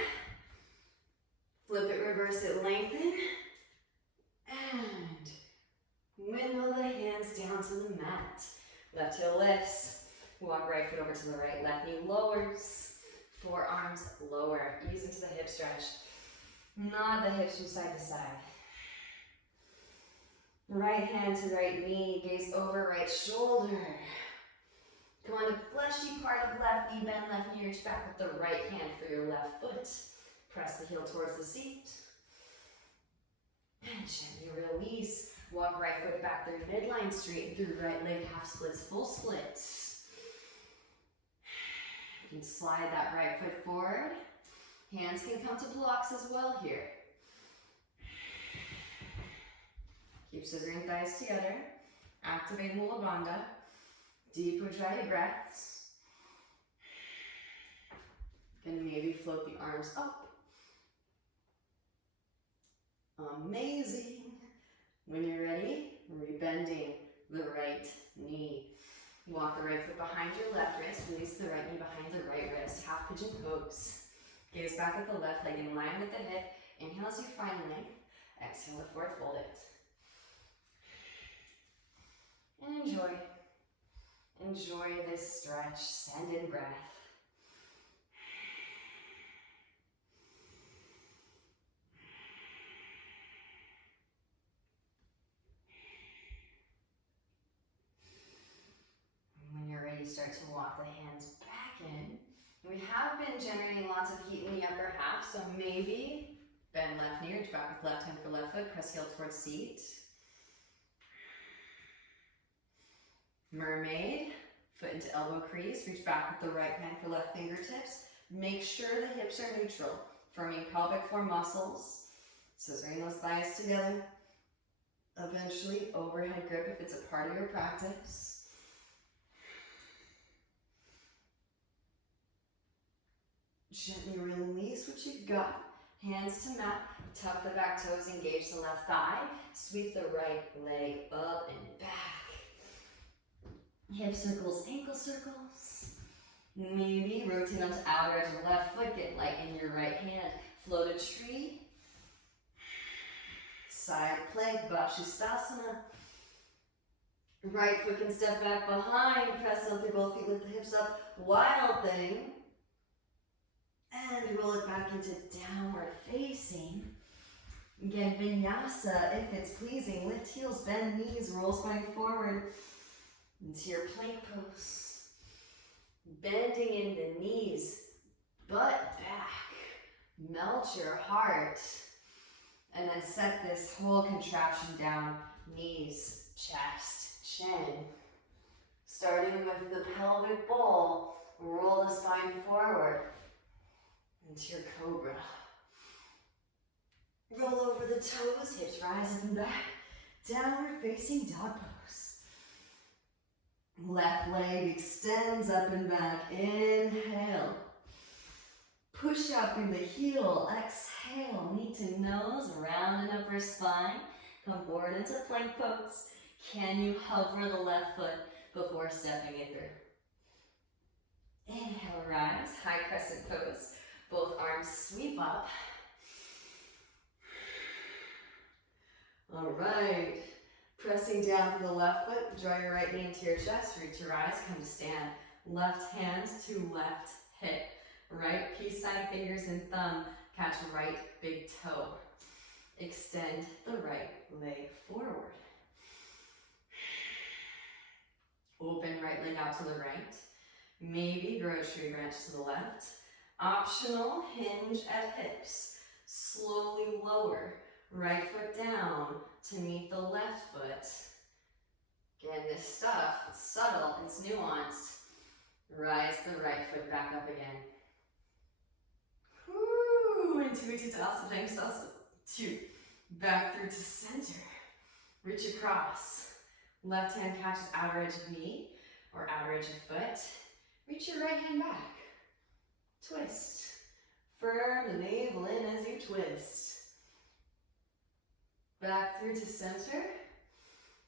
Flip it, reverse it, lengthen. And windmill the hands down to the mat. Left heel lifts. Walk right foot over to the right, left knee lowers. Forearms lower. Ease into the hip stretch. Nod the hips from side to side. Right hand to right knee, gaze over right shoulder. Come on, the fleshy part of left knee, bend left knee, reach back with the right hand for your left foot. Press the heel towards the seat. And gently release. Walk right foot back through midline, straighten through right leg, half splits, full split. You can slide that right foot forward. Hands can come to blocks as well here. Keep scissoring thighs together. Activate Mula Bandha. Deep Ujjayi breaths. And maybe float the arms up. Amazing. When you're ready, rebending the right knee. Walk the right foot behind your left wrist. Release the right knee behind the right wrist. Half pigeon pose. Gaze back at the left leg in line with the hip. Inhale as you find length. Exhale to forward fold it. And enjoy. Enjoy this stretch. Send in breath. When you're ready, start to walk the hands back in. We have been generating lots of heat in the upper half, so maybe bend left knee, reach back with left hand for left foot, press heel towards seat. Mermaid, foot into elbow crease, reach back with the right hand for left fingertips. Make sure the hips are neutral, firming pelvic floor muscles, scissoring those thighs together. Eventually, overhead grip if it's a part of your practice. Gently release what you've got. Hands to mat, tuck the back toes, engage the left thigh. Sweep the right leg up and back. Hip circles, ankle circles. Maybe rotate onto outer edge of left foot, get light in your right hand. Float a tree. Side plank, Bhakshisthasana. Right foot can step back behind, press up through both feet, lift the hips up. Wild thing. And roll it back into downward facing. Again, vinyasa, if it's pleasing. Lift heels, bend knees, roll spine forward into your plank pose. Bending in the knees, butt back. Melt your heart. And then set this whole contraption down. Knees, chest, chin. Starting with the pelvic bowl, roll the spine forward. Into your cobra. Roll over the toes, hips rise up and back. Downward facing dog pose. Left leg extends up and back. Inhale. Push out through the heel. Exhale. Knee to nose, round and upper spine. Come forward into plank pose. Can you hover the left foot before stepping it through? Inhale, rise. High crescent pose. Both arms sweep up. All right. Pressing down for the left foot, draw your right knee into your chest, reach your eyes, come to stand. Left hand to left hip. Right peace sign, fingers and thumb, catch right big toe. Extend the right leg forward. Open right leg out to the right. Maybe grow a tree branch to the left. Optional, hinge at hips. Slowly lower. Right foot down to meet the left foot. Again, this stuff, it's subtle, it's nuanced. Rise the right foot back up again. Woo! Into Uttanasana, Handstand. 2. Back through to center. Reach across. Left hand catches outer edge of knee or outer edge of foot. Reach your right hand back. Twist. Firm the navel in as you twist. Back through to center.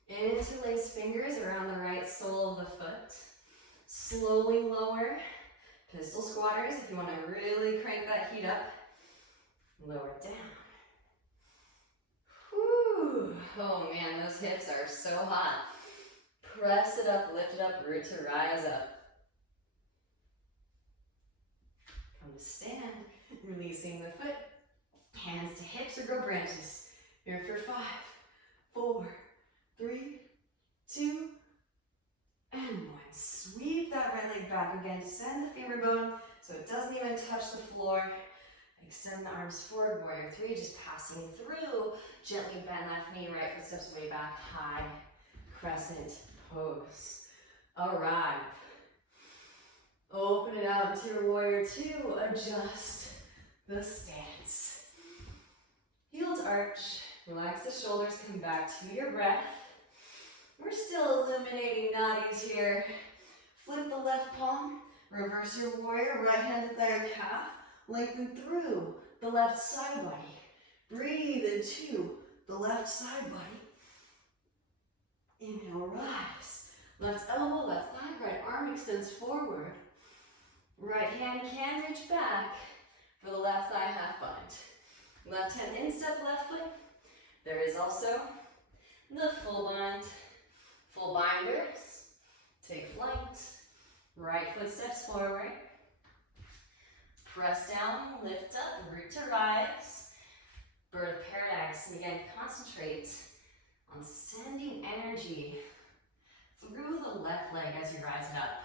Interlace fingers around the right sole of the foot. Slowly lower. Pistol squatters if you want to really crank that heat up. Lower down. Whew. Oh man, those hips are so hot. Press it up, lift it up, root to rise up. Come to stand, releasing the foot, hands to hips or grow branches. Here for 5, 4, 3, 2, and 1. Sweep that right leg back again. Send the femur bone so it doesn't even touch the floor. Extend the arms forward, warrior 3, just passing through. Gently bend left knee, right foot steps way back, high crescent pose. Arrive. Open it out into your warrior 2. Adjust the stance. Heel to arch. Relax the shoulders, come back to your breath. We're still illuminating nadis here. Flip the left palm, reverse your warrior, right hand to thigh or calf. Lengthen through the left side body. Breathe into the left side body. Inhale, rise. Left elbow, left thigh, right arm extends forward. Right hand can reach back for the left thigh half bind. Left hand instep, left foot. There is also the full bind. Full binders. Take flight. Right foot steps forward. Press down, lift up, root to rise. Bird of paradise. And again, concentrate on sending energy through the left leg as you rise it up.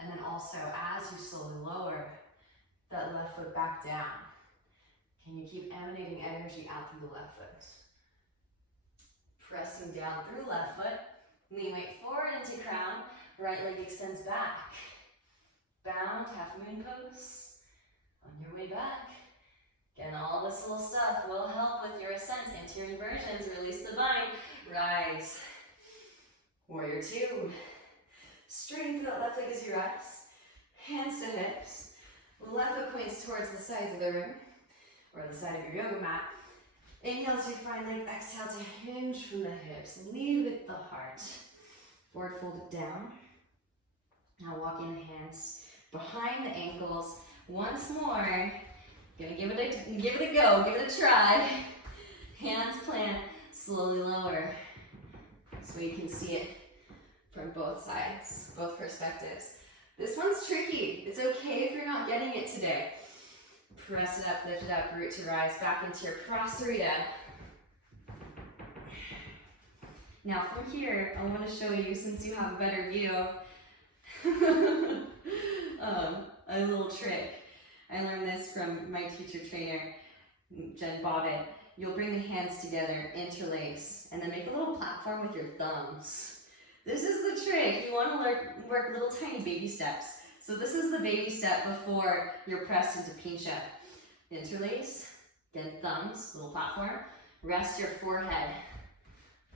And then also, as you slowly lower that left foot back down, can you keep emanating energy out through the left foot? Pressing down through left foot, lean weight forward into crown, right leg extends back. Bound, half moon pose. On your way back. Again, all this little stuff will help with your ascent into your inversions. Release the bind. Rise. Warrior 2. Straighten through that left leg as you rise. Hands to hips. Left foot points towards the sides of the room, or the side of your yoga mat. Inhale to your front leg. Exhale to hinge from the hips. Lead with the heart. Forward fold it down. Now walking the hands behind the ankles. Once more. Gonna give it a go, give it a try. Hands plant, slowly lower. So you can see it from both sides, both perspectives. This one's tricky. It's okay if you're not getting it today. Press it up, lift it up, root to rise, back into your prasarita. Now from here, I want to show you, since you have a better view, a little trick. I learned this from my teacher trainer, Jen Bobbitt. You'll bring the hands together, interlace, and then make a little platform with your thumbs. This is the trick. You want to work little tiny baby steps. So this is the baby step before you're pressed into pincha. Interlace, again thumbs, little platform. Rest your forehead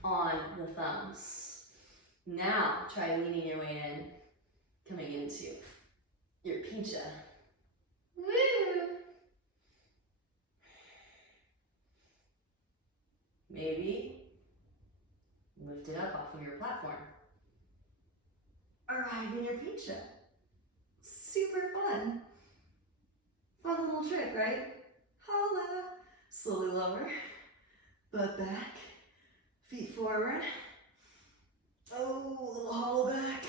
on the thumbs. Now try leaning your weight in, coming into your pincha. Woo! Maybe lift it up off of your platform. Arrive in your pincha. Super fun. Fun little trick, right? Holla. Slowly lower. Butt back. Feet forward. Oh, little hollow back.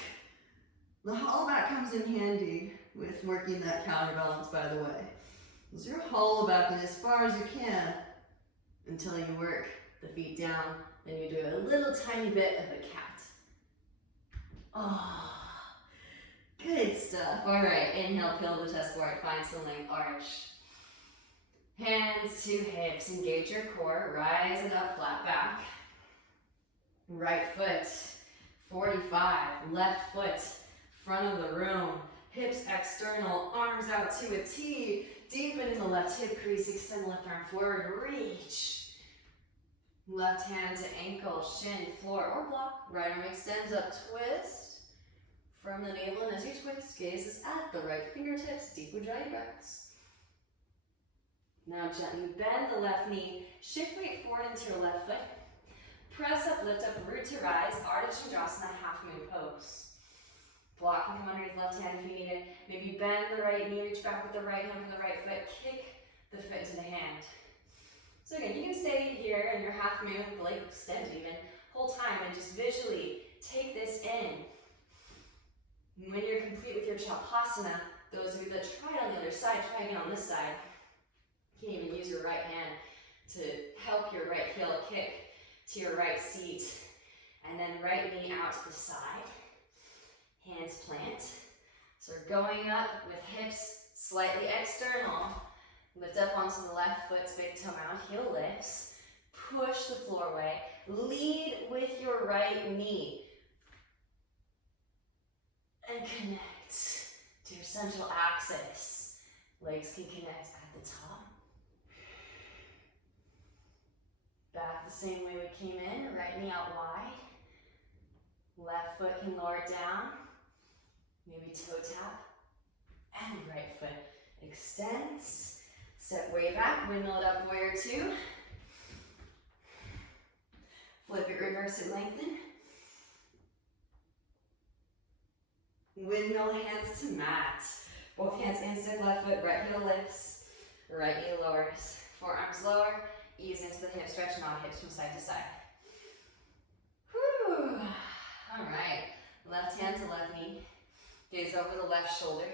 The hollow back comes in handy with working that counterbalance, by the way. So you're hollow back as far as you can until you work the feet down. Then you do a little tiny bit of a cat. Oh, good stuff. All right, inhale, peel the chest forward, find some length, arch. Hands to hips, engage your core, rise it up, flat back. Right foot, 45, left foot, front of the room. Hips external, arms out to a T. Deepen in the left hip crease, extend left arm forward, reach. Left hand to ankle, shin, floor, or block. Right arm extends up, twist. From the navel, and as you twist, gaze is at the right fingertips, deep Ujjayi breaths. Now gently bend the left knee, shift weight forward into your left foot. Press up, lift up, root to rise, Ardha Chandrasana, half moon pose. Block and come underneath left hand if you need it. Maybe bend the right knee, reach back with the right hand from the right foot, kick the foot to the hand. So again, you can stay here in your half moon, the leg extended even, whole time, and just visually take this in. When you're complete with your Chapasana, those of you that tried on the other side, try again on this side. You can even use your right hand to help your right heel kick to your right seat. And then right knee out to the side. Hands plant. So we're going up with hips slightly external. Lift up onto the left foot, big toe out, heel lifts. Push the floor away. Lead with your right knee. And connect to your central axis. Legs can connect at the top. Back the same way we came in, right knee out wide. Left foot can lower down. Maybe toe tap. And right foot extends. Step way back, windmill it up, warrior two. Flip it, reverse it, lengthen. Windmill hands to mat. Both hands inside left foot, right heel lifts, right knee lowers. Forearms lower, ease into the hip stretch, nod hips from side to side. Whew. All right, left hand to left knee. Gaze over the left shoulder.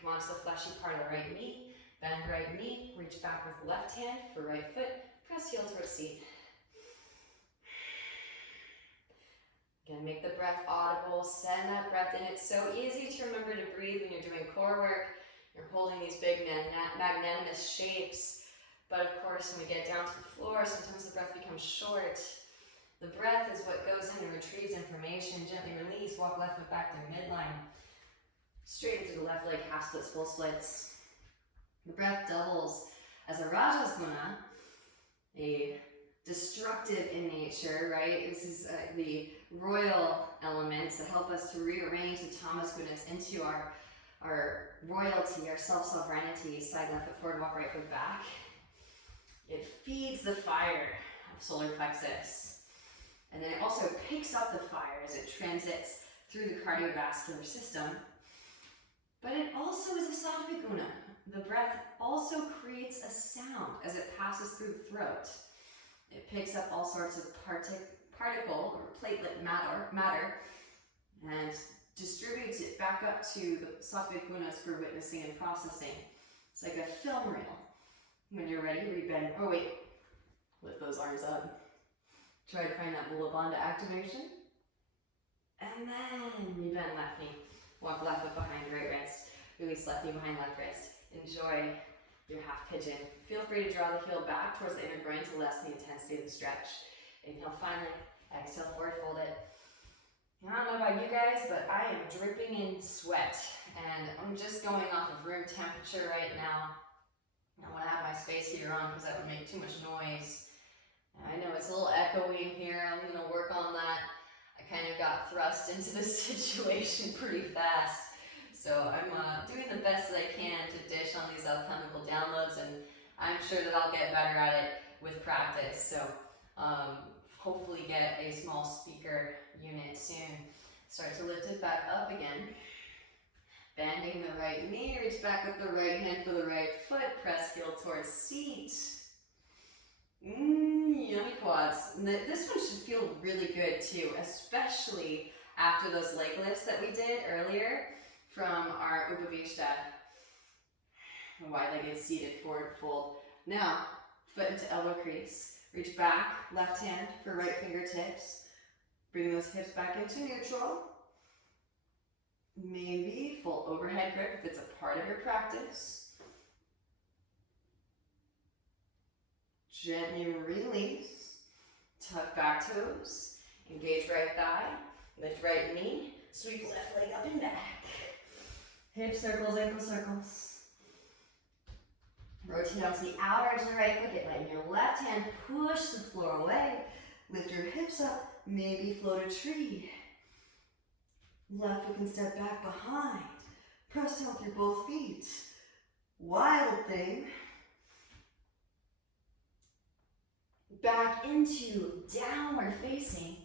Come onto the fleshy part of the right knee. Bend right knee, reach back with left hand for right foot. Press heel towards seat. Again, make the breath audible, send that breath in. It's so easy to remember to breathe when you're doing core work. You're holding these big magnanimous shapes. But of course, when we get down to the floor, sometimes the breath becomes short. The breath is what goes in and retrieves information. Gently release, walk left foot back through midline. Straight into the left leg, half splits, full splits. The breath doubles as a Rajasguna, a destructive in nature, right? This is the royal elements that help us to rearrange the tamas gunas into our royalty, our self-sovereignty. Side left foot forward, walk right foot back. It feeds the fire of solar plexus. And then it also picks up the fire as it transits through the cardiovascular system. But it also is a sattvic guna. The breath also creates a sound as it passes through the throat. It picks up all sorts of particle or platelet matter and distributes it back up to the sattvic gunas for witnessing and processing. It's like a film reel. When you're ready, rebend. Oh wait, lift those arms up. Try to find that Mula Bandha activation. And then rebend left knee. Walk left foot behind right wrist. Release left knee behind left wrist. Enjoy your half pigeon. Feel free to draw the heel back towards the inner groin to lessen the intensity of the stretch. Inhale finally, exhale forward, fold it. I don't know about you guys, but I am dripping in sweat. And I'm just going off of room temperature right now. I want to have my space heater on because that would make too much noise. And I know it's a little echoey here. I'm going to work on that. I kind of got thrust into this situation pretty fast. So I'm doing the best that I can to dish on these alchemical downloads, and I'm sure that I'll get better at it with practice. So hopefully get a small speaker unit soon. Start to lift it back up again. Bending the right knee, reach back with the right hand for the right foot, press heel towards seat. Yummy quads. This one should feel really good too, especially after those leg lifts that we did earlier from our Upavishta, wide-legged seated forward fold. Now, foot into elbow crease. Reach back, left hand for right fingertips. Bring those hips back into neutral. Maybe full overhead grip if it's a part of your practice. Gently release. Tuck back toes. Engage right thigh. Lift right knee. Sweep left leg up and back. Hip circles, ankle circles. Rotate onto the outer edge of the right foot. Get light in your left hand. Push the floor away. Lift your hips up. Maybe float a tree. Left foot can step back behind. Press down through both feet. Wild thing. Back into downward facing.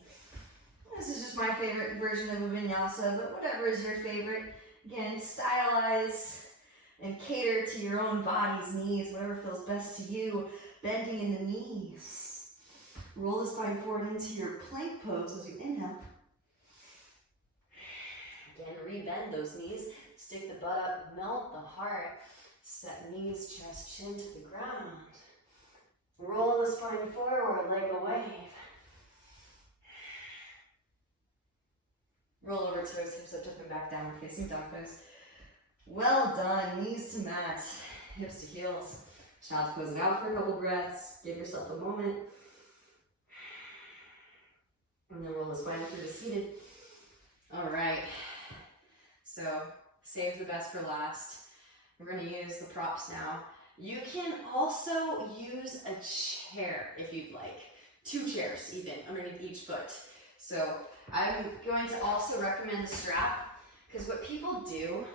This is just my favorite version of a vinyasa, but whatever is your favorite. Again, stylize and cater to your own body's needs, whatever feels best to you. Bending in the knees. Roll the spine forward into your plank pose as you inhale. Again, rebend those knees, stick the butt up, melt the heart, set knees, chest, chin to the ground. Roll the spine forward like a wave. Roll over toes, hips up, tuck them back down, facing dog pose. Well done, knees to mat, hips to heels. Child's pose it out for a couple breaths. Give yourself a moment. And then roll the spine through to seated. All right. So save the best for last. We're going to use the props now. You can also use a chair if you'd like. 2 chairs even underneath each foot. So I'm going to also recommend the strap, because what people do,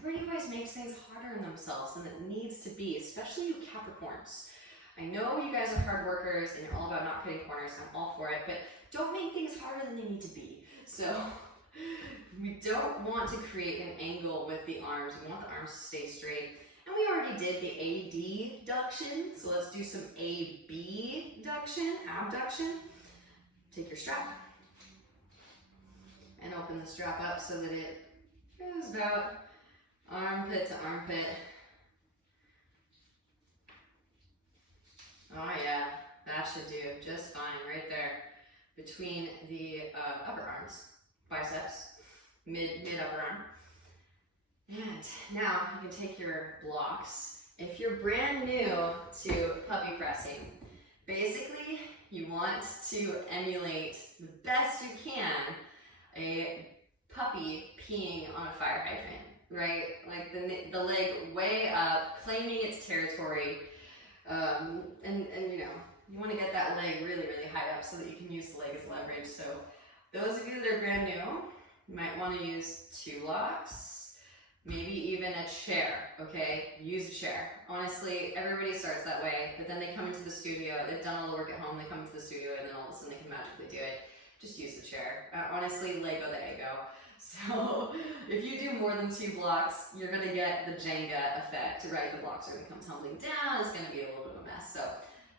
everybody always makes things harder on themselves than it needs to be, especially you Capricorns. I know you guys are hard workers and you're all about not cutting corners, and I'm all for it, but don't make things harder than they need to be. So we don't want to create an angle with the arms. We want the arms to stay straight. And we already did the adduction, so let's do some abduction, abduction. Take your strap and open the strap up so that it goes about armpit to armpit. Oh yeah, that should do just fine right there between the upper arms, biceps, mid upper arm. And now you can take your blocks. If you're brand new to puppy pressing, basically you want to emulate the best you can a puppy peeing on a fire hydrant, right? Like the leg way up, claiming its territory, and you know, you want to get that leg really, really high up so that you can use the leg as leverage. So those of you that are brand new, you might want to use 2 blocks, maybe even a chair, okay? Use a chair. Honestly, everybody starts that way, but then they come into the studio, they've done all the work at home, they come into the studio, and then all of a sudden they can magically do it. Just use the chair. Honestly, Lego the ego. So if you do more than 2 blocks, you're gonna get the Jenga effect, right? The blocks are gonna come tumbling down, it's gonna be a little bit of a mess. So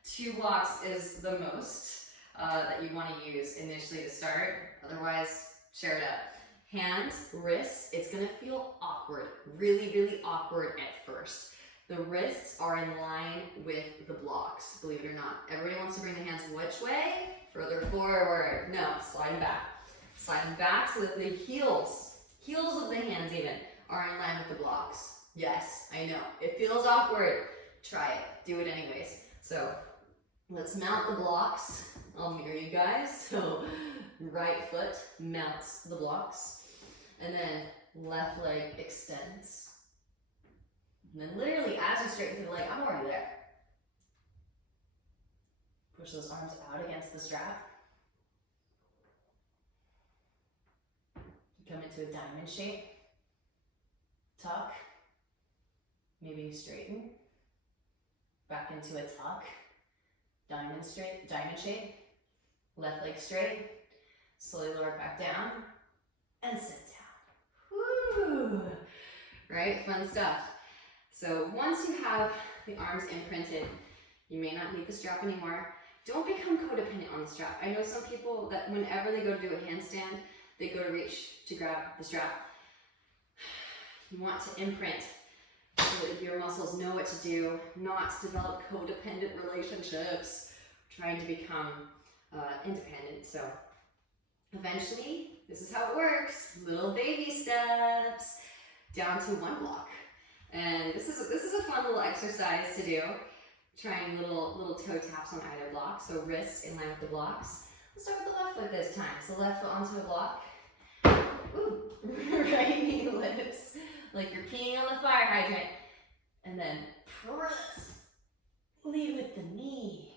2 blocks is the most that you wanna use initially to start. Otherwise, share it up. Hands, wrists, it's gonna feel awkward, really, really awkward at first. The wrists are in line with the blocks, believe it or not. Everybody wants to bring the hands which way? Further forward. No, slide them back. Slide them back so that the heels of the hands even, are in line with the blocks. Yes, I know, it feels awkward. Try it, do it anyways. So let's mount the blocks. I'll mirror you guys. So right foot mounts the blocks. And then left leg extends. And then literally as you straighten through the leg, I'm already there. Push those arms out against the strap. Come into a diamond shape. Tuck. Maybe straighten. Back into a tuck. Diamond shape. Left leg straight. Slowly lower it back down. And sit down. Woo! Right? Fun stuff. So once you have the arms imprinted, you may not need the strap anymore. Don't become codependent on the strap. I know some people that whenever they go to do a handstand, they go to reach to grab the strap. You want to imprint so that your muscles know what to do, not to develop codependent relationships, trying to become independent. So eventually, this is how it works. Little baby steps down to 1 block. And this is a fun little exercise to do. Trying little toe taps on either block. So wrists in line with the blocks. Let's start with the left foot this time. So left foot onto a block. Ooh, right knee lifts like you're peeing on the fire hydrant. And then press. Lead with the knee.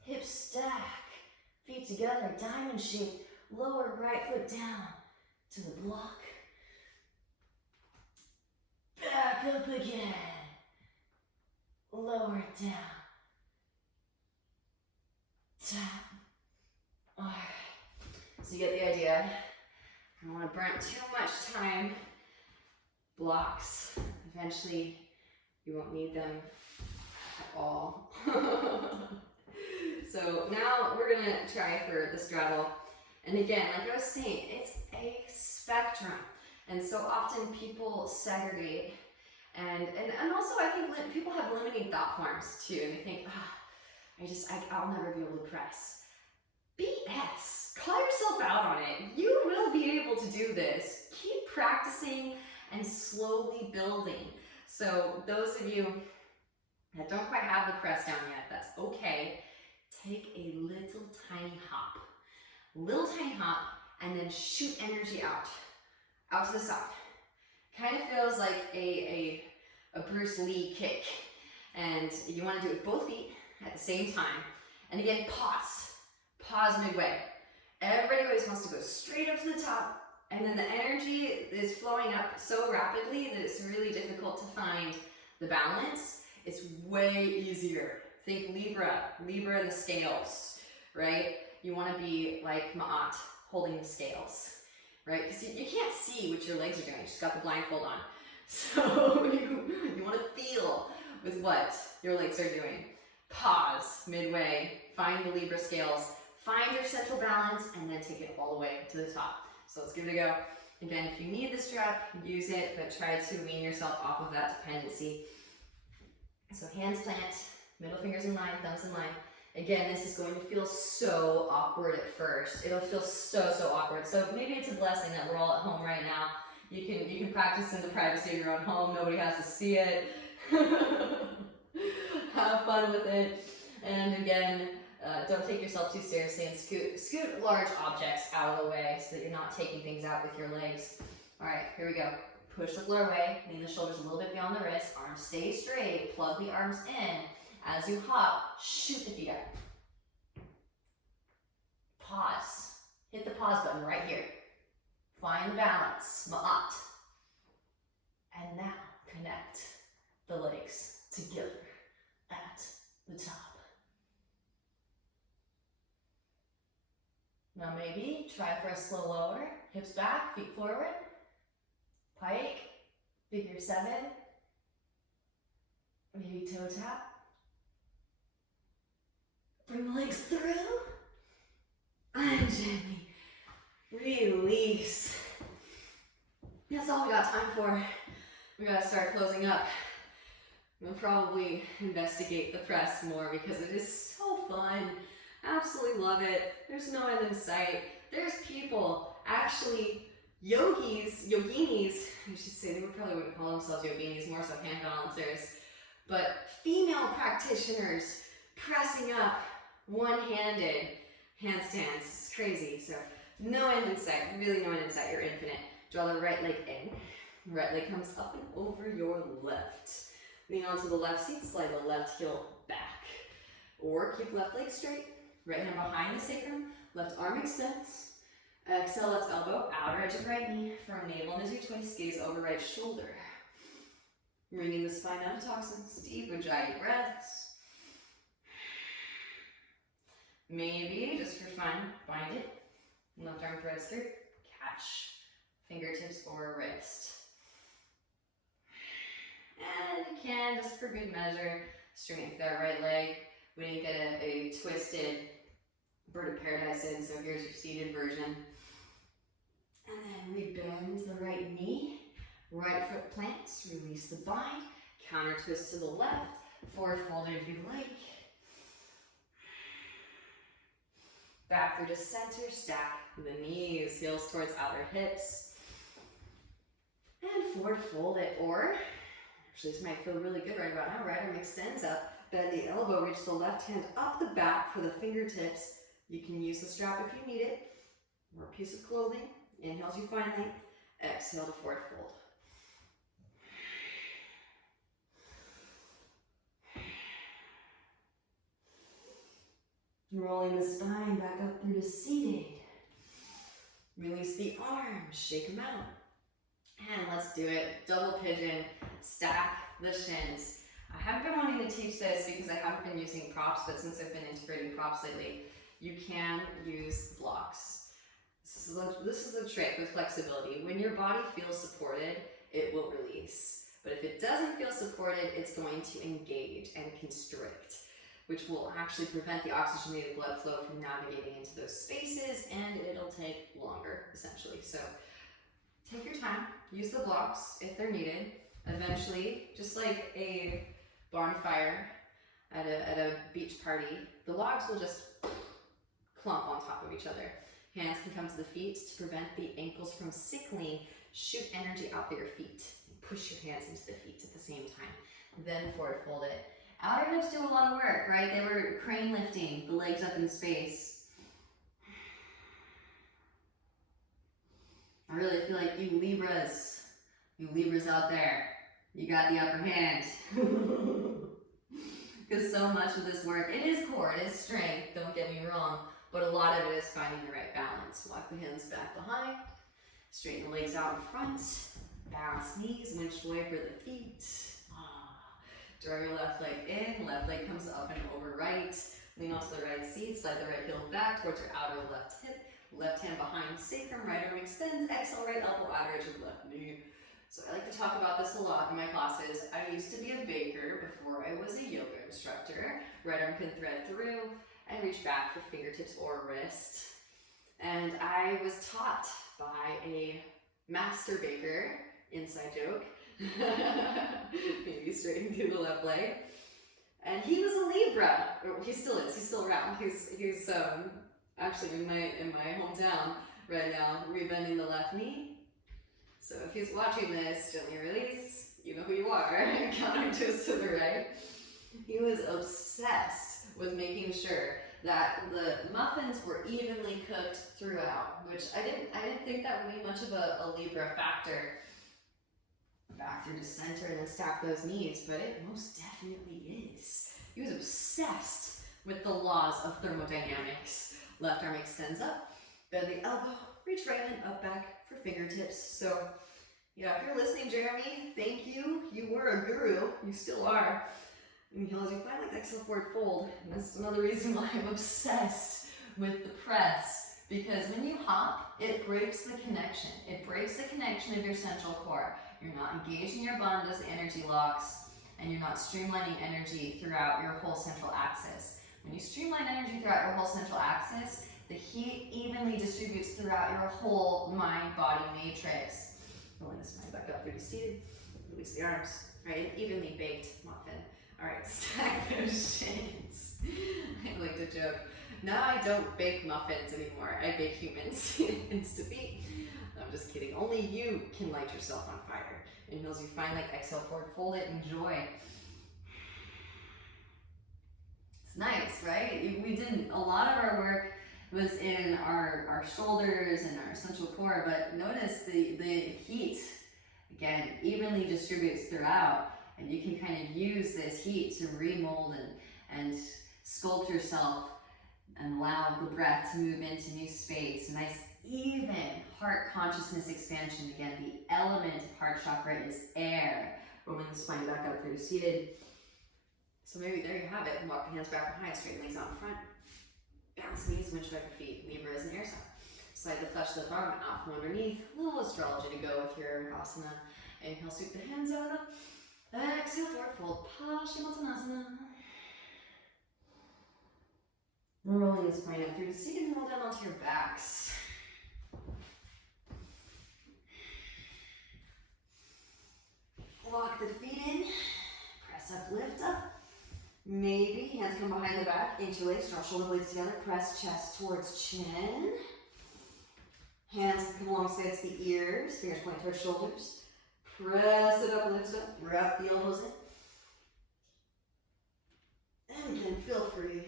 Hips stack. Feet together, diamond shape. Lower right foot down to the block. Back up again. Lower it down. Tap. Alright. So you get the idea. I don't want to burn too much time. Blocks. Eventually, you won't need them at all. So now we're going to try for the straddle. And again, like I was saying, it's a spectrum. And so often people segregate, and also I think people have limiting thought forms too, and they think, I'll never be able to press. BS. Call yourself out on it. You will be able to do this. Keep practicing and slowly building. So those of you that don't quite have the press down yet, that's okay. Take a little tiny hop, and then shoot energy out to the side. Kind of feels like a Bruce Lee kick, and you want to do it with both feet at the same time. And again, pause midway. Everybody always wants to go straight up to the top, and then the energy is flowing up so rapidly that it's really difficult to find the balance. It's way easier. Think Libra and the scales, right? You want to be like Ma'at, holding the scales, right? Because you can't see what your legs are doing. You just got the blindfold on. So you want to feel with what your legs are doing. Pause midway, find the Libra scales, find your central balance, and then take it all the way to the top. So let's give it a go. Again, if you need the strap, use it, but try to wean yourself off of that dependency. So hands plant, middle fingers in line, thumbs in line. Again, this is going to feel so awkward at first. It'll feel so awkward. So maybe it's a blessing that we're all at home right now. You can practice in the privacy of your own home. Nobody has to see it. Have fun with it. And again, don't take yourself too seriously, and scoot large objects out of the way so that you're not taking things out with your legs. All right, here we go. Push the floor away, lean the shoulders a little bit beyond the wrist, arms stay straight, plug the arms in. As you hop, shoot the feet up. Pause. Hit the pause button right here. Find the balance, Ma'at. And now connect the legs together at the top. Now maybe try for a slow lower, hips back, feet forward. Pike, figure 7, maybe toe tap. Bring the legs through, and gently release. That's all we got time for. We gotta start closing up. We'll probably investigate the press more because it is so fun. Absolutely love it. There's no end in sight. There's people, actually, yoginis, I should say, they probably wouldn't call themselves yoginis, more so hand balancers, but female practitioners pressing up one-handed handstands. It's crazy. So no end in sight, really no end in sight. You're infinite. Draw the right leg in. Right leg comes up and over your left. Lean onto the left seat, slide the left heel back. Or keep left leg straight, right hand behind the sacrum, left arm extends. Exhale, left elbow, outer edge of right knee, firm navel into twist, gaze over right shoulder. Wringing the spine out of toxins, deep Ujjayi breaths. Maybe, just for fun, bind it. Left arm threads through, catch. Fingertips or wrist. And you can, just for good measure, strengthen that right leg. We didn't get a twisted bird of paradise in, so here's your seated version. And then we bend the right knee, right foot plants, release the bind, counter twist to the left, forward fold if you like. Back through to center, stack the knees, heels towards outer hips. And forward fold it, or, actually this might feel really good right about now, right arm extends up, bend the elbow, reach the left hand up the back for the fingertips. You can use the strap if you need it, or a piece of clothing. Inhale as you find length, exhale to forward fold. Rolling the spine back up through to seated. Release the arms, shake them out. And let's do it. Double pigeon, stack the shins. I haven't been wanting to teach this because I haven't been using props, but since I've been integrating props lately, you can use blocks. This is the trick with flexibility. When your body feels supported, it will release. But if it doesn't feel supported, it's going to engage and constrict, which will actually prevent the oxygenated blood flow from navigating into those spaces, and it'll take longer, essentially. So Take your time, use the blocks if they're needed. Eventually, just like a bonfire at a beach party, the logs will just clump on top of each other. Hands can come to the feet to prevent the ankles from sickling. Shoot energy out through your feet. Push your hands into the feet at the same time. Then forward fold it. Outer hips do a lot of work, right? They were crane lifting, the legs up in space. I really feel like you Libras out there, you got the upper hand. Because so much of this work, it is core, it is strength, don't get me wrong, but a lot of it is finding the right balance. Walk the hands back behind, straighten the legs out in front, balance knees, windshield wiper the feet. Draw your left leg in, left leg comes up and over right. Lean onto the right seat, slide the right heel back towards your outer left hip. Left hand behind sacrum, right arm extends, exhale, right elbow, outer edge of left knee. So I like to talk about this a lot in my classes. I used to be a baker before I was a yoga instructor. Right arm can thread through and reach back for fingertips or wrist. And I was taught by a master baker, inside joke, maybe straighten through the left leg. And he was a Libra, he still is, he's still around. He's actually in my hometown right now, rebending the left knee. So if he's watching this, gently release, you know who you are, counter twist to the right. He was obsessed with making sure that the muffins were evenly cooked throughout, which I didn't think that would be much of a Libra factor. Back through to center and then stack those knees, but it most definitely is. He was obsessed with the laws of thermodynamics. Left arm extends up, bend the elbow, reach right hand up back for fingertips. So yeah, if you're listening, Jeremy, thank you. You were a guru, you still are. Inhale as you find like exhale, forward fold. And this is another reason why I'm obsessed with the press, because when you hop, it breaks the connection. It breaks the connection of your central core. You're not engaging your bandhas, energy locks, and you're not streamlining energy throughout your whole central axis. When you streamline energy throughout your whole central axis, the heat evenly distributes throughout your whole mind-body matrix. Rolling the spine back up, through seated. Release the arms, right? Evenly baked muffin. All right, stack those shins. I like to joke. Now I don't bake muffins anymore. I bake humans. Insta-beat. I'm just kidding. Only you can light yourself on fire. Inhale as you find like exhale, forward fold it, enjoy. It's nice, right? We didn't, a lot of our work was in our shoulders and our central core, but notice the heat, again, evenly distributes throughout, and you can kind of use this heat to remold and sculpt yourself and allow the breath to move into new space. A nice even heart consciousness expansion. Again, the element of heart chakra is air. Rolling the spine back up through seated. So maybe there you have it. Walk the hands back behind, straighten legs out in front. Bounce knees, windshield wiper feet. Libra is an air sign. Slide the flesh left arm out from underneath. A little astrology to go with your asana. Inhale, sweep the hands out. Exhale, forward fold. Paschimottanasana. Rolling the spine up through the seat and roll down onto your backs. Walk the feet in. Press up, lift up. Maybe hands come behind the back, interlace, draw shoulder blades together, press chest towards chin. Hands come alongside the ears, fingers point towards shoulders. Press it up, lift up, wrap the elbows in. And again, feel free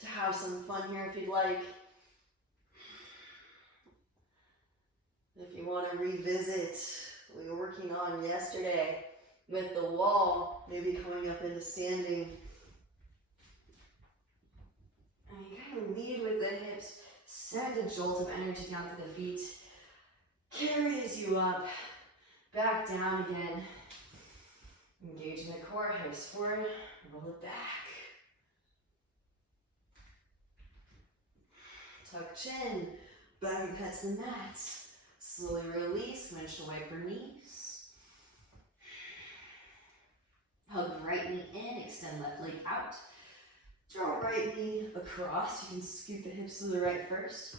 to have some fun here if you'd like. If you want to revisit what we were working on yesterday with the wall, maybe coming up into standing. And you kind of lead with the hips, send a jolt of energy down to the feet, carries you up, back down again. Engage in the core, hips forward, roll it back. Tuck chin, back of head to the mat. Slowly release, windshield wiper knees. Hug the right knee in, extend left leg out. Draw right knee across. You can scoot the hips to the right first.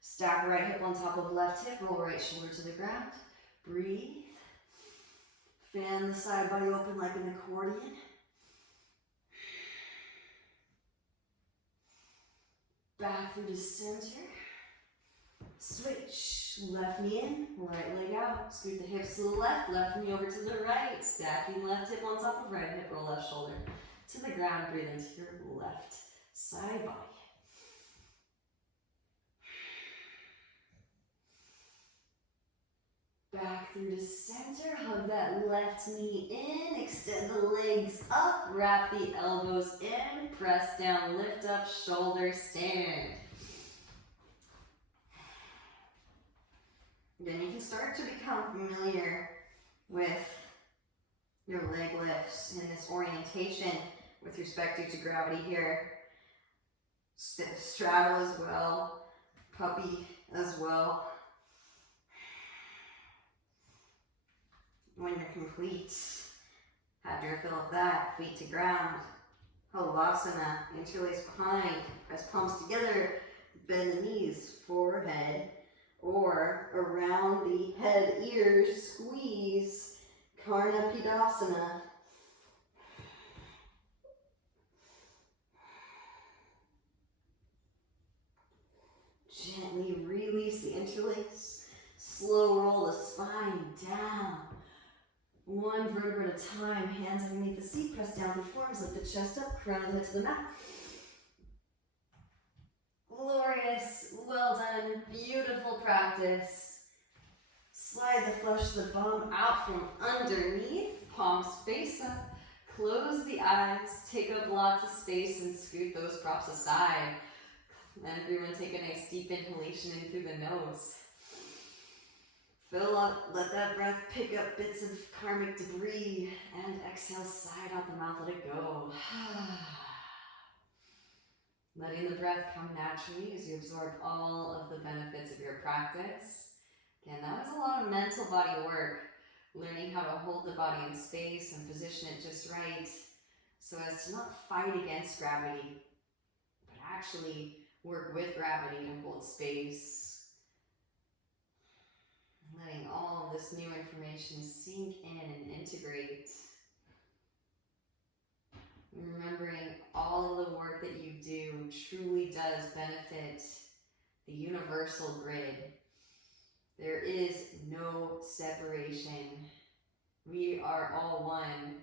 Stack right hip on top of left hip, roll right shoulder to the ground. Breathe. Fan the side body open like an accordion. Back through to center. Switch. Left knee in, right leg out. Scoot the hips to the left, left knee over to the right. Stacking left hip on top of right hip, roll left shoulder to the ground. Breathe into your left side body. Back through to center, hug that left knee in, extend the legs up, wrap the elbows in, press down, lift up, shoulder stand. Then you can start to become familiar with your leg lifts and this orientation with respect to gravity here. Straddle as well, puppy as well. When you're complete, have your fill of that, feet to ground. Halasana, interlace behind, press palms together, bend the knees, forehead, or around the head, ears, squeeze, Karna Pidasana. Gently release the interlace, slow roll the spine down. One vertebra at a time, hands underneath the seat, press down through forearms, lift the chest up, crown of the head to the mat. Glorious, well done, beautiful practice. Slide the flesh of the bum out from underneath, palms face up, close the eyes, take up lots of space and scoot those props aside. And everyone take a nice deep inhalation in through the nose. Fill up, let that breath pick up bits of karmic debris, and exhale, sigh out the mouth, let it go. Letting the breath come naturally as you absorb all of the benefits of your practice. Again, that was a lot of mental body work, learning how to hold the body in space and position it just right so as to not fight against gravity, but actually work with gravity and hold space. Letting all of this new information sink in and integrate. Remembering all of the work that you do truly does benefit the universal grid. There is no separation. We are all one.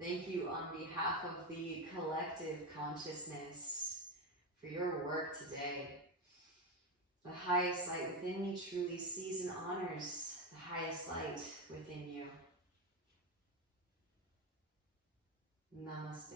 Thank you on behalf of the collective consciousness for your work today. The highest light within me truly sees and honors the highest light within you. Namaste.